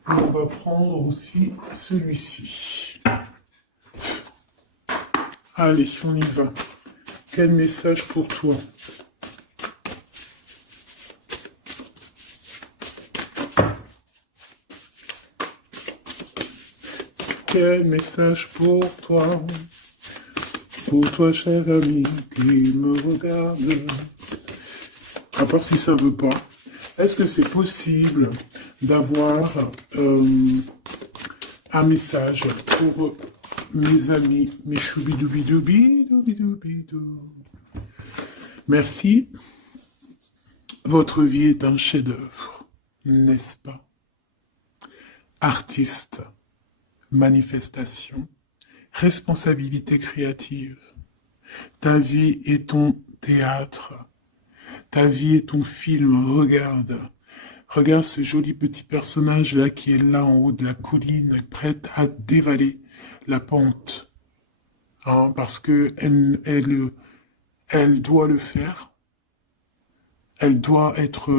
on va prendre aussi celui-ci. Allez, on y va. Quel message pour toi? Quel message pour toi? Pour toi, cher ami, qui me regarde. À part si ça veut pas. Est-ce que c'est possible d'avoir un message pour mes amis, mes choubidoubidoubidoubidoubidoubidou? Merci. Votre vie est un chef-d'œuvre, n'est-ce pas? Artiste, manifestation, responsabilité créative. Ta vie est ton théâtre. Ta vie est ton film. Regarde. Regarde ce joli petit personnage-là qui est là en haut de la colline, prête à dévaler la pente. Hein, parce que elle doit le faire. Elle doit être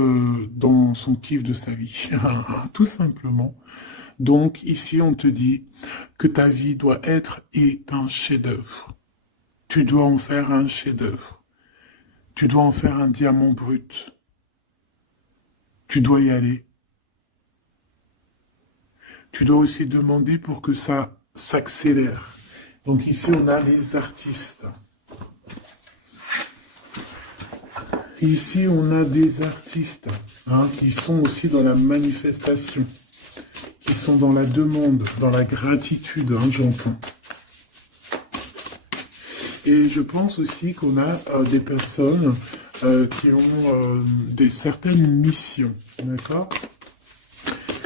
dans son kiff de sa vie. Tout simplement. Donc ici, on te dit que ta vie doit être est un chef-d'œuvre. Tu dois en faire un chef-d'œuvre. Tu dois en faire un diamant brut. Tu dois y aller. Tu dois aussi demander pour que ça s'accélère. Donc ici, on a les artistes. Ici, on a des artistes hein, qui sont aussi dans la manifestation, qui sont dans la demande, dans la gratitude, hein, j'entends. Et je pense aussi qu'on a des personnes qui ont certaines missions, d'accord?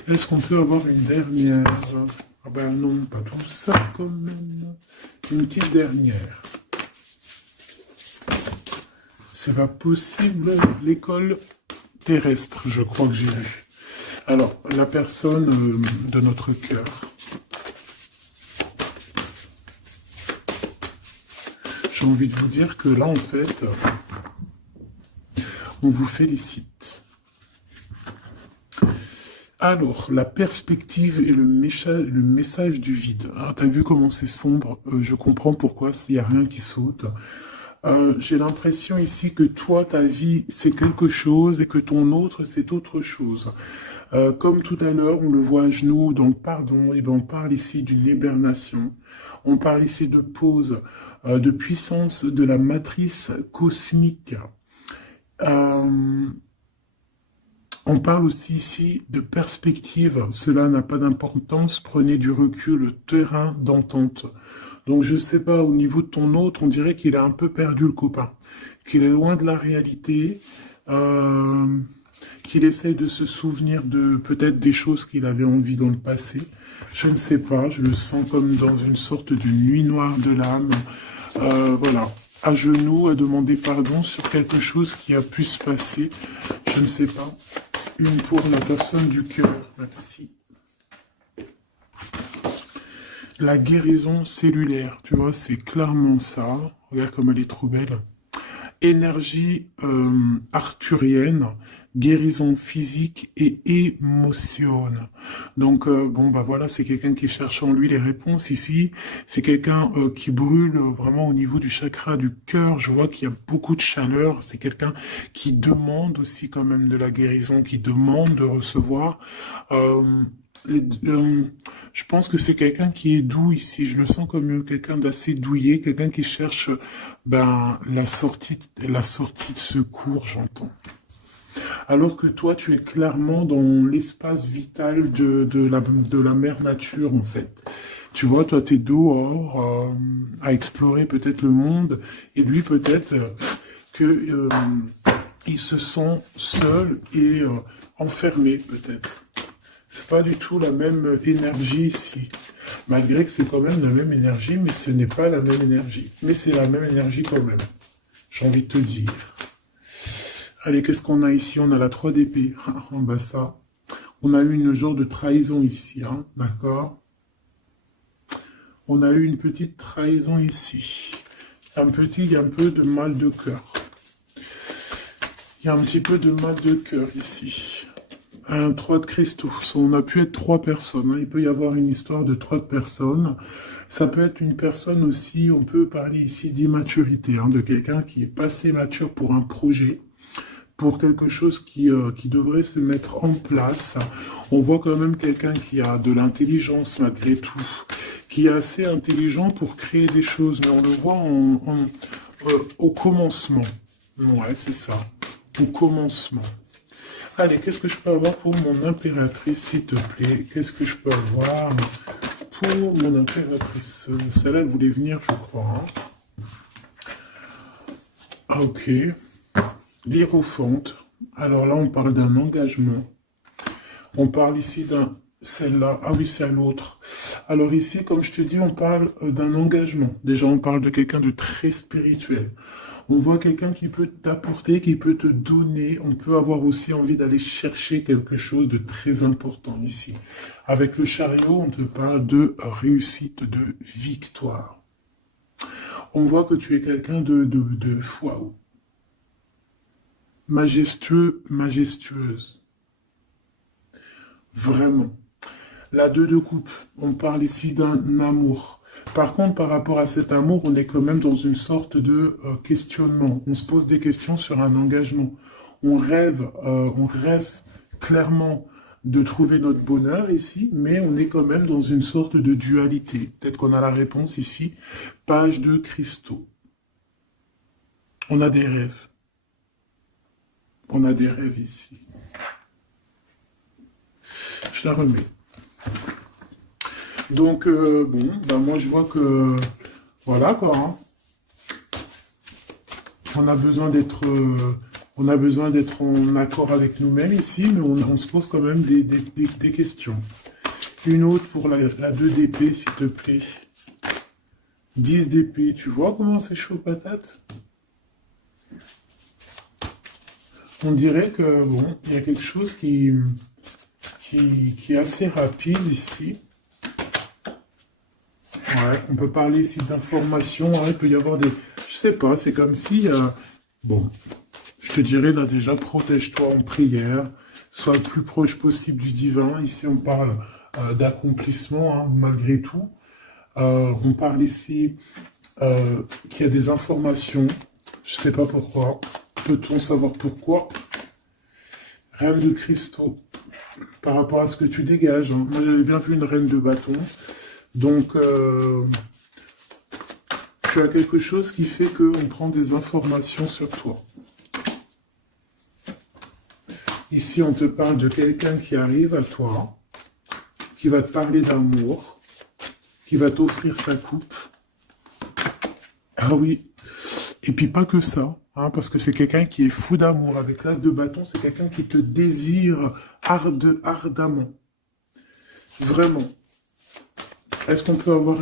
Est-ce qu'on peut avoir une dernière? Ah ben non, pas tout ça quand même. Une petite dernière. C'est pas possible, l'école terrestre, je crois que j'ai vu. Alors, la personne de notre cœur. J'ai envie de vous dire que là, en fait, on vous félicite. Alors, la perspective et le message du vide. Ah, t'as vu comment c'est sombre? Je comprends pourquoi, s'il n'y a rien qui saute. J'ai l'impression ici que toi, ta vie, c'est quelque chose et que ton autre, c'est autre chose. Comme tout à l'heure, on le voit à genoux, donc pardon, et ben on parle ici d'une hibernation. On parle ici de pause, de puissance de la matrice cosmique. Euh, on parle aussi ici de perspective. Cela n'a pas d'importance. Prenez du recul, terrain d'entente. Donc je sais pas, au niveau de ton autre, on dirait qu'il a un peu perdu le copain, qu'il est loin de la réalité, euh, qu'il essaye de se souvenir de peut-être des choses qu'il avait envie dans le passé. Je ne sais pas, je le sens comme dans une sorte de nuit noire de l'âme. Voilà, à genoux, à demander pardon sur quelque chose qui a pu se passer. Je ne sais pas. Une pour la personne du cœur. Merci. La guérison cellulaire, tu vois, c'est clairement ça. Regarde comme elle est trop belle. Énergie arthurienne, guérison physique et émotion. Donc, bon, bah voilà, c'est quelqu'un qui cherche en lui les réponses ici. C'est quelqu'un qui brûle vraiment au niveau du chakra du cœur. Je vois qu'il y a beaucoup de chaleur. C'est quelqu'un qui demande aussi quand même de la guérison, qui demande de recevoir. Euh, les- euh, je pense que c'est quelqu'un qui est doux ici. Je le sens comme quelqu'un d'assez douillet, quelqu'un qui cherche ben, la sortie de secours, j'entends. Alors que toi, tu es clairement dans l'espace vital de la mère nature, en fait. Tu vois, toi, t'es dehors à explorer peut-être le monde, et lui, peut-être que il se sent seul et enfermé, peut-être. C'est pas du tout la même énergie ici. Malgré que c'est quand même la même énergie, mais ce n'est pas la même énergie. Mais c'est la même énergie quand même. J'ai envie de te dire. Allez, qu'est-ce qu'on a ici? On a la 3 d'épée. En bas ça. On a eu une genre de trahison ici, hein, d'accord? On a eu une petite trahison ici. Il y a un peu de mal de cœur. Il y a un petit peu de mal de cœur ici. Un 3 de cristaux. On a pu être 3 personnes, hein. Il peut y avoir une histoire de 3 personnes. Ça peut être une personne aussi, on peut parler ici d'immaturité, hein, de quelqu'un qui est pas assez mature pour un projet, pour quelque chose qui devrait se mettre en place. On voit quand même quelqu'un qui a de l'intelligence malgré tout, qui est assez intelligent pour créer des choses, mais on le voit au commencement. Ouais, c'est ça, au commencement. Allez, qu'est-ce que je peux avoir pour mon impératrice, s'il te plaît? Qu'est-ce que je peux avoir pour mon impératrice? Celle-là, elle voulait venir, je crois, hein. Ah, ok. L'Hiérophante. Alors là, on parle d'un engagement. On parle ici d'un... Celle-là. Ah oui, c'est à l'autre. Alors ici, comme je te dis, on parle d'un engagement. Déjà, on parle de quelqu'un de très spirituel. On voit quelqu'un qui peut t'apporter, qui peut te donner. On peut avoir aussi envie d'aller chercher quelque chose de très important ici. Avec le chariot, on te parle de réussite, de victoire. On voit que tu es quelqu'un de waouh, majestueux, majestueuse. Vraiment. La 2 de coupe, on parle ici d'un amour. Par contre, par rapport à cet amour, on est quand même dans une sorte de questionnement. On se pose des questions sur un engagement. On rêve clairement de trouver notre bonheur ici, mais on est quand même dans une sorte de dualité. Peut-être qu'on a la réponse ici. Page de cristaux. On a des rêves. On a des rêves ici. Je la remets. Donc, bon, ben moi je vois que, voilà quoi, hein. On a besoin d'être en accord avec nous-mêmes ici, mais on se pose quand même des questions. Une autre pour la 2 d'épée, s'il te plaît. 10 d'épée, tu vois comment c'est chaud patate? On dirait que, bon, il y a quelque chose qui est assez rapide ici. Ouais, on peut parler ici d'informations, hein, il peut y avoir des... Je sais pas, c'est comme si... bon, je te dirais là déjà, protège-toi en prière, sois le plus proche possible du divin. Ici, on parle d'accomplissement, hein, malgré tout. On parle ici qu'il y a des informations. Je sais pas pourquoi. Peut-on savoir pourquoi? Reine de cristaux. Par rapport à ce que tu dégages, hein. Moi, j'avais bien vu une reine de bâton. Donc, tu as quelque chose qui fait qu'on prend des informations sur toi. Ici, on te parle de quelqu'un qui arrive à toi, qui va te parler d'amour, qui va t'offrir sa coupe. Ah oui. Et puis pas que ça, hein, parce que c'est quelqu'un qui est fou d'amour. Avec l'as de bâton, c'est quelqu'un qui te désire ardemment. Vraiment. Est-ce qu'on peut avoir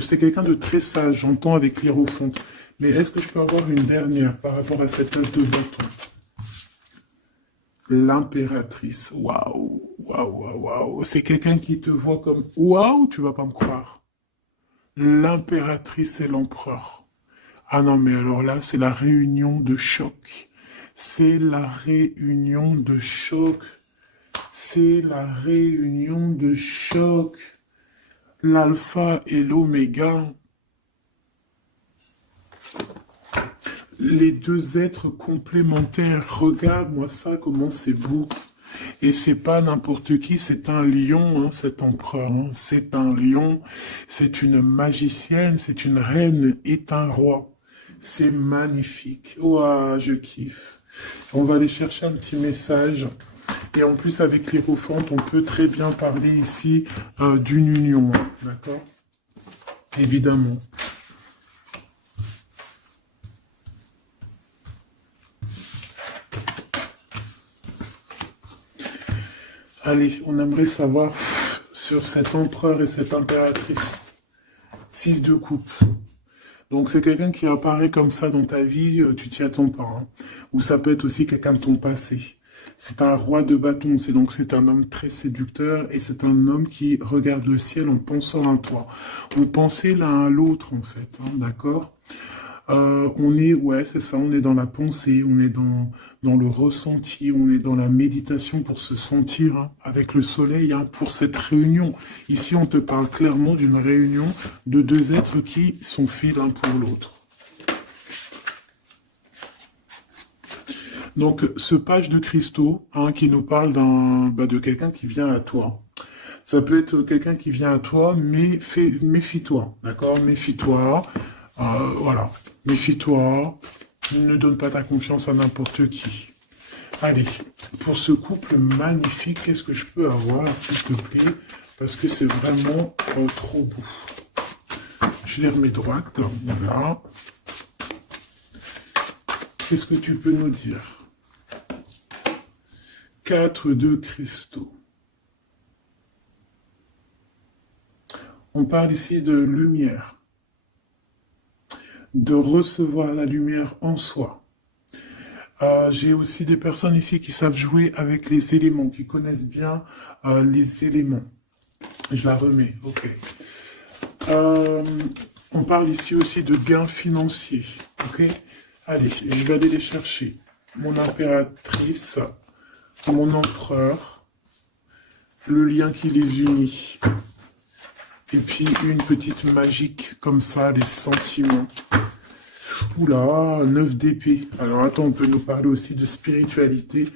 C'est quelqu'un de très sage, j'entends avec l'hiérophante. Mais est-ce que je peux avoir une dernière par rapport à cette as de bâton? L'impératrice. Waouh, waouh, waouh, waouh. C'est quelqu'un qui te voit comme... Waouh, tu vas pas me croire. L'impératrice et l'empereur. Ah non, mais alors là, c'est la réunion de choc. C'est la réunion de choc. C'est la réunion de choc. L'alpha et l'oméga. Les deux êtres complémentaires. Regarde-moi ça, comment c'est beau. Et c'est pas n'importe qui, c'est un lion, hein, cet empereur. Hein. C'est un lion, c'est une magicienne, c'est une reine et un roi. C'est magnifique. Ouah, je kiffe. On va aller chercher un petit message. Et en plus, avec l'hiérophante, on peut très bien parler ici d'une union. Hein, d'accord? Évidemment. Allez, on aimerait savoir sur cet empereur et cette impératrice. 6 de coupe. Donc c'est quelqu'un qui apparaît comme ça dans ta vie, tu t'y attends pas. Hein. Ou ça peut être aussi quelqu'un de ton passé. C'est un roi de bâton, c'est un homme très séducteur et c'est un homme qui regarde le ciel en pensant à toi. On pensait l'un à l'autre en fait, hein, d'accord? On est, ouais, c'est ça, on est dans la pensée, on est dans le ressenti, on est dans la méditation pour se sentir hein, avec le soleil, hein, pour cette réunion. Ici, on te parle clairement d'une réunion de deux êtres qui sont faits l'un pour l'autre. Donc, ce page de cristaux hein, qui nous parle de quelqu'un qui vient à toi. Ça peut être quelqu'un qui vient à toi, mais méfie-toi, d'accord? Méfie-toi, voilà. Méfie-toi, ne donne pas ta confiance à n'importe qui. Allez, pour ce couple magnifique, qu'est-ce que je peux avoir, s'il te plaît? Parce que c'est vraiment trop beau. Je les remets droite, voilà. Qu'est-ce que tu peux nous dire? 4 de cristaux. On parle ici de lumière. De recevoir la lumière en soi. J'ai aussi des personnes ici qui savent jouer avec les éléments, qui connaissent bien les éléments. Je la remets, ok. On parle ici aussi de gains financiers, ok. Allez, je vais aller les chercher. Mon impératrice, mon empereur, le lien qui les unit. Et puis une petite magique comme ça, les sentiments. Oula, 9 d'épée. Alors attends, on peut nous parler aussi de spiritualité.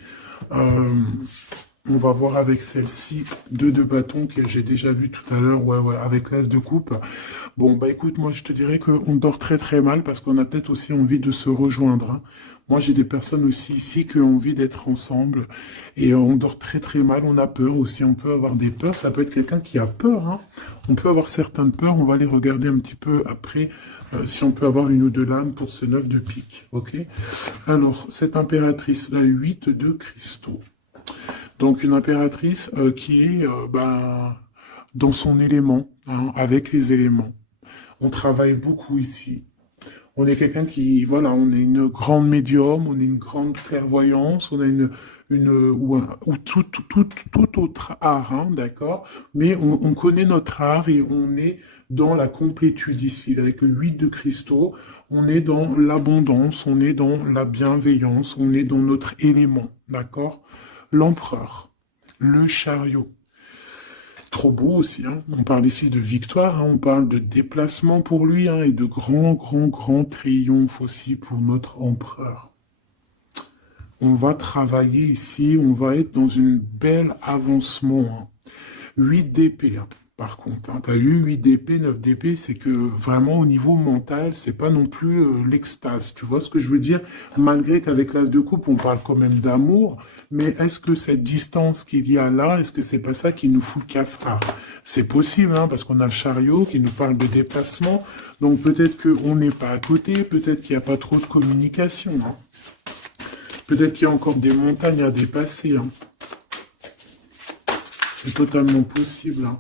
On va voir avec celle-ci, 2 de bâton que j'ai déjà vu tout à l'heure, ouais, avec l'as de coupe. Bon, bah écoute, moi je te dirais qu'on dort très très mal parce qu'on a peut-être aussi envie de se rejoindre. Hein. Moi j'ai des personnes aussi ici qui ont envie d'être ensemble et on dort très très mal, on a peur aussi, on peut avoir des peurs, ça peut être quelqu'un qui a peur. Hein. On peut avoir certaines peurs, on va les regarder un petit peu après. Si on peut avoir une ou deux lames pour ce 9 de pique, ok? Alors, cette impératrice, la 8 de cristaux. Donc, une impératrice qui est dans son élément, hein, avec les éléments. On travaille beaucoup ici. On est quelqu'un qui, voilà, on est une grande médium, on est une grande clairvoyance, on a ou tout autre art, hein, d'accord? Mais on connaît notre art et on est dans la complétude ici. Avec le 8 de cristaux, on est dans l'abondance, on est dans la bienveillance, on est dans notre élément, d'accord? L'empereur, le chariot. Trop beau aussi, hein. On parle ici de victoire, hein. On parle de déplacement pour lui, hein, et de grand triomphe aussi pour notre empereur. On va travailler ici, on va être dans une belle avancement, hein. 8 d'épée, hein. Par contre, hein, tu as eu 8 d'épée, 9 d'épée, c'est que vraiment au niveau mental, c'est pas non plus l'extase. Tu vois ce que je veux dire? Malgré qu'avec l'as de coupe, on parle quand même d'amour, mais est-ce que cette distance qu'il y a là, est-ce que c'est pas ça qui nous fout le cafard? C'est possible, hein, parce qu'on a le chariot qui nous parle de déplacement, donc peut-être qu'on n'est pas à côté, peut-être qu'il n'y a pas trop de communication, hein. Peut-être qu'il y a encore des montagnes à dépasser, hein. C'est totalement possible, hein.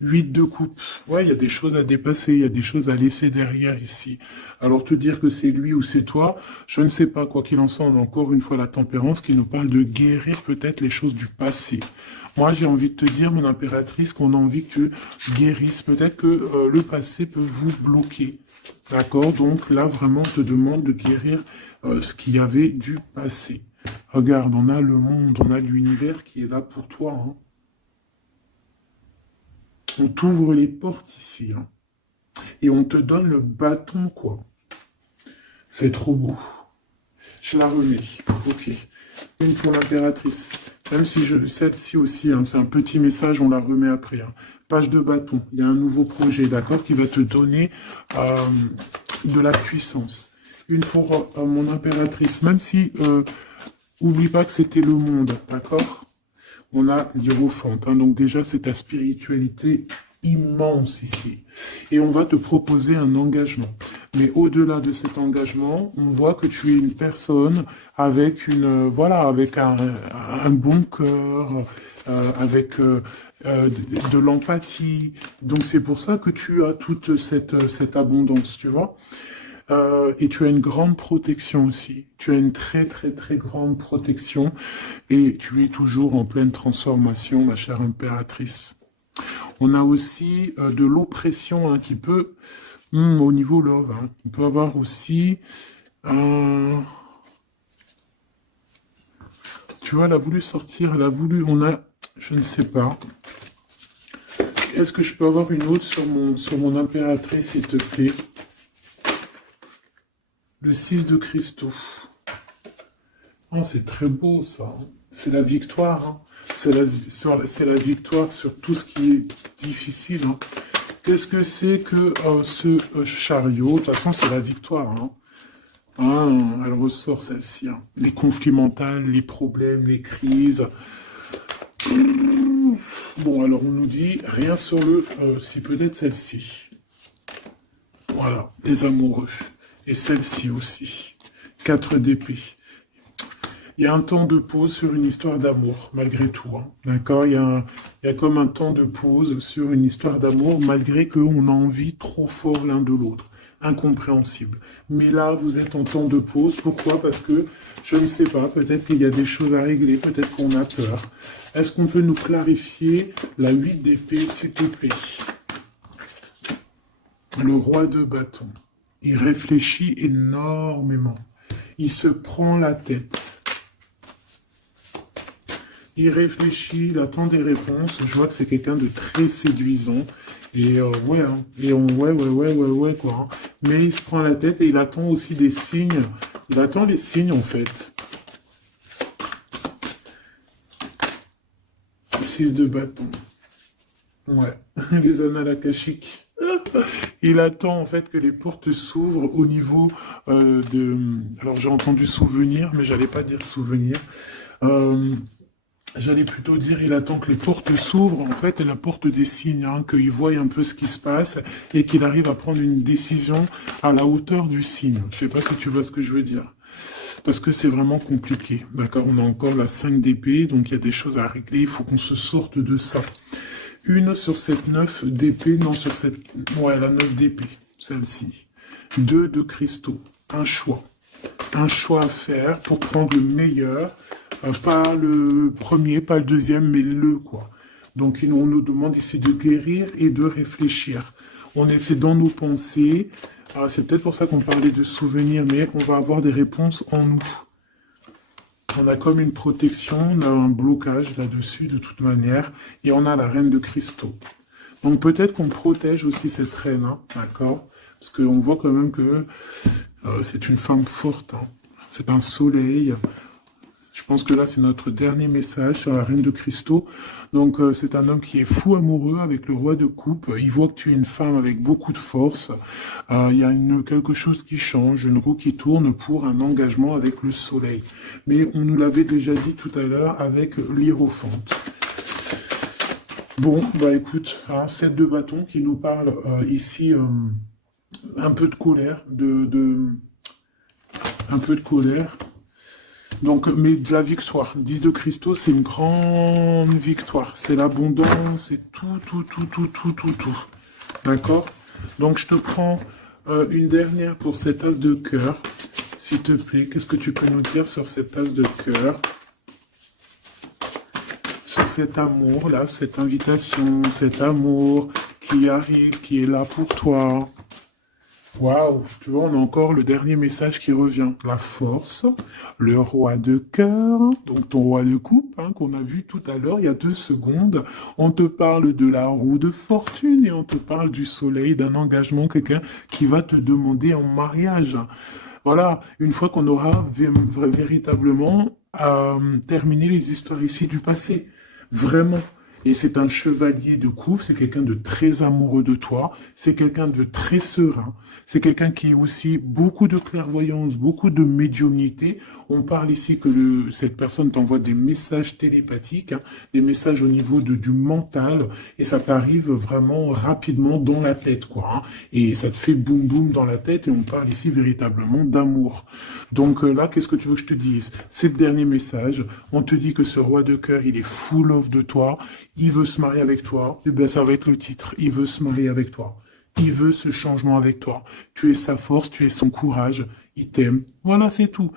8 de coupe. Ouais, il y a des choses à dépasser, il y a des choses à laisser derrière ici. Alors te dire que c'est lui ou c'est toi, je ne sais pas. Quoi qu'il en soit, on a encore une fois la tempérance qui nous parle de guérir peut-être les choses du passé. Moi, j'ai envie de te dire, mon impératrice, qu'on a envie que tu guérisses. Peut-être que le passé peut vous bloquer. D'accord? Donc là, vraiment, on te demande de guérir ce qu'il y avait du passé. Regarde, on a le monde, on a l'univers qui est là pour toi, hein. On t'ouvre les portes ici, hein. Et on te donne le bâton, quoi. C'est trop beau. Je la remets. Ok. Une pour l'impératrice. Même si celle-ci aussi, hein, c'est un petit message, on la remet après, hein. Page de bâton. Il y a un nouveau projet, d'accord, qui va te donner de la puissance. Une pour mon impératrice. Même si, oublie pas que c'était le monde, d'accord? On a l'hiérophante, hein, donc déjà c'est ta spiritualité immense ici. Et on va te proposer un engagement. Mais au-delà de cet engagement, on voit que tu es une personne avec avec un bon cœur, avec de l'empathie. Donc c'est pour ça que tu as toute cette abondance, tu vois. Et tu as une grande protection aussi. Tu as une très grande protection. Et tu es toujours en pleine transformation, ma chère impératrice. On a aussi de l'oppression, hein, qui peut, au niveau love, hein, on peut avoir aussi... tu vois, elle a voulu sortir, je ne sais pas. Est-ce que je peux avoir une autre sur mon impératrice, s'il te plaît? Le 6 de cristaux. Oh, c'est très beau, ça. C'est la victoire, hein. C'est la victoire sur tout ce qui est difficile, hein. Qu'est-ce que c'est que ce chariot? De toute façon, c'est la victoire, hein. Ah, elle ressort, celle-ci, hein. Les conflits mentaux, les problèmes, les crises. Bon, alors on nous dit rien sur le... si peut-être celle-ci. Voilà, les amoureux. Et celle-ci aussi. 4 d'épée. Il y a un temps de pause sur une histoire d'amour, malgré tout, hein. D'accord? Il y a comme un temps de pause sur une histoire d'amour, malgré qu'on a envie trop fort l'un de l'autre. Incompréhensible. Mais là, vous êtes en temps de pause. Pourquoi? Parce que, je ne sais pas, peut-être qu'il y a des choses à régler, peut-être qu'on a peur. Est-ce qu'on peut nous clarifier la 8 d'épée, s'il te plaît? Le roi de bâton. Il réfléchit énormément. Il se prend la tête. Il réfléchit, il attend des réponses. Je vois que c'est quelqu'un de très séduisant. Et ouais, hein. Et ouais, quoi. Hein. Mais il se prend la tête et il attend aussi des signes. Il attend les signes, en fait. 6 de bâton. Ouais, les annales akashiques. Il attend en fait que les portes s'ouvrent au niveau de... Alors j'ai entendu souvenir, mais j'allais pas dire souvenir. J'allais plutôt dire, il attend que les portes s'ouvrent, en fait, et la porte des signes, hein, qu'il voie un peu ce qui se passe, et qu'il arrive à prendre une décision à la hauteur du signe. Je sais pas si tu vois ce que je veux dire. Parce que c'est vraiment compliqué, d'accord? On a encore la 5 d'épée, donc il y a des choses à régler, il faut qu'on se sorte de ça. Une sur cette 9 d'épée, non, sur cette... Ouais, la 9 d'épée, celle-ci. 2 de cristaux, un choix. Un choix à faire pour prendre le meilleur. Pas le premier, pas le deuxième, mais le, quoi. Donc, on nous demande ici de guérir et de réfléchir. On essaie dans nos pensées. C'est peut-être pour ça qu'on parlait de souvenirs, mais on va avoir des réponses en nous. On a comme une protection, on a un blocage là-dessus de toute manière, et on a la reine de cristaux. Donc peut-être qu'on protège aussi cette reine, hein, d'accord? Parce qu'on voit quand même que c'est une femme forte, hein. C'est un soleil. Je pense que là, c'est notre dernier message sur la reine de cristaux. Donc, c'est un homme qui est fou amoureux avec le roi de coupe. Il voit que tu es une femme avec beaucoup de force. Il y a quelque chose qui change, une roue qui tourne pour un engagement avec le soleil. Mais on nous l'avait déjà dit tout à l'heure avec l'hiérophante. Bon, bah écoute, hein, 7 de bâton qui nous parle ici un peu de colère, un peu de colère. Donc, mais de la victoire. 10 de cristaux, c'est une grande victoire. C'est l'abondance, c'est tout, tout, tout, tout, tout, tout, tout. D'accord? Donc, je te prends une dernière pour cet as de cœur. S'il te plaît, qu'est-ce que tu peux nous dire sur cet as de cœur? Sur cet amour, là, cette invitation, cet amour qui arrive, qui est là pour toi. Waouh, tu vois, on a encore le dernier message qui revient. La force, le roi de cœur, donc ton roi de coupe, hein, qu'on a vu tout à l'heure, il y a 2 secondes. On te parle de la roue de fortune et on te parle du soleil, d'un engagement, quelqu'un qui va te demander en mariage. Voilà, une fois qu'on aura véritablement terminé les histoires ici du passé. Vraiment. Et c'est un chevalier de coupe, c'est quelqu'un de très amoureux de toi, c'est quelqu'un de très serein, c'est quelqu'un qui a aussi beaucoup de clairvoyance, beaucoup de médiumnité. On parle ici que cette personne t'envoie des messages télépathiques, hein, des messages au niveau du mental, et ça t'arrive vraiment rapidement dans la tête, quoi. Hein, et ça te fait boum boum dans la tête, et on parle ici véritablement d'amour. Donc là, qu'est-ce que tu veux que je te dise? C'est le dernier message. On te dit que ce roi de cœur, il est full of de toi. Il veut se marier avec toi. Et bien, ça va être le titre. Il veut se marier avec toi. Il veut ce changement avec toi. Tu es sa force, tu es son courage. Il t'aime. Voilà, c'est tout.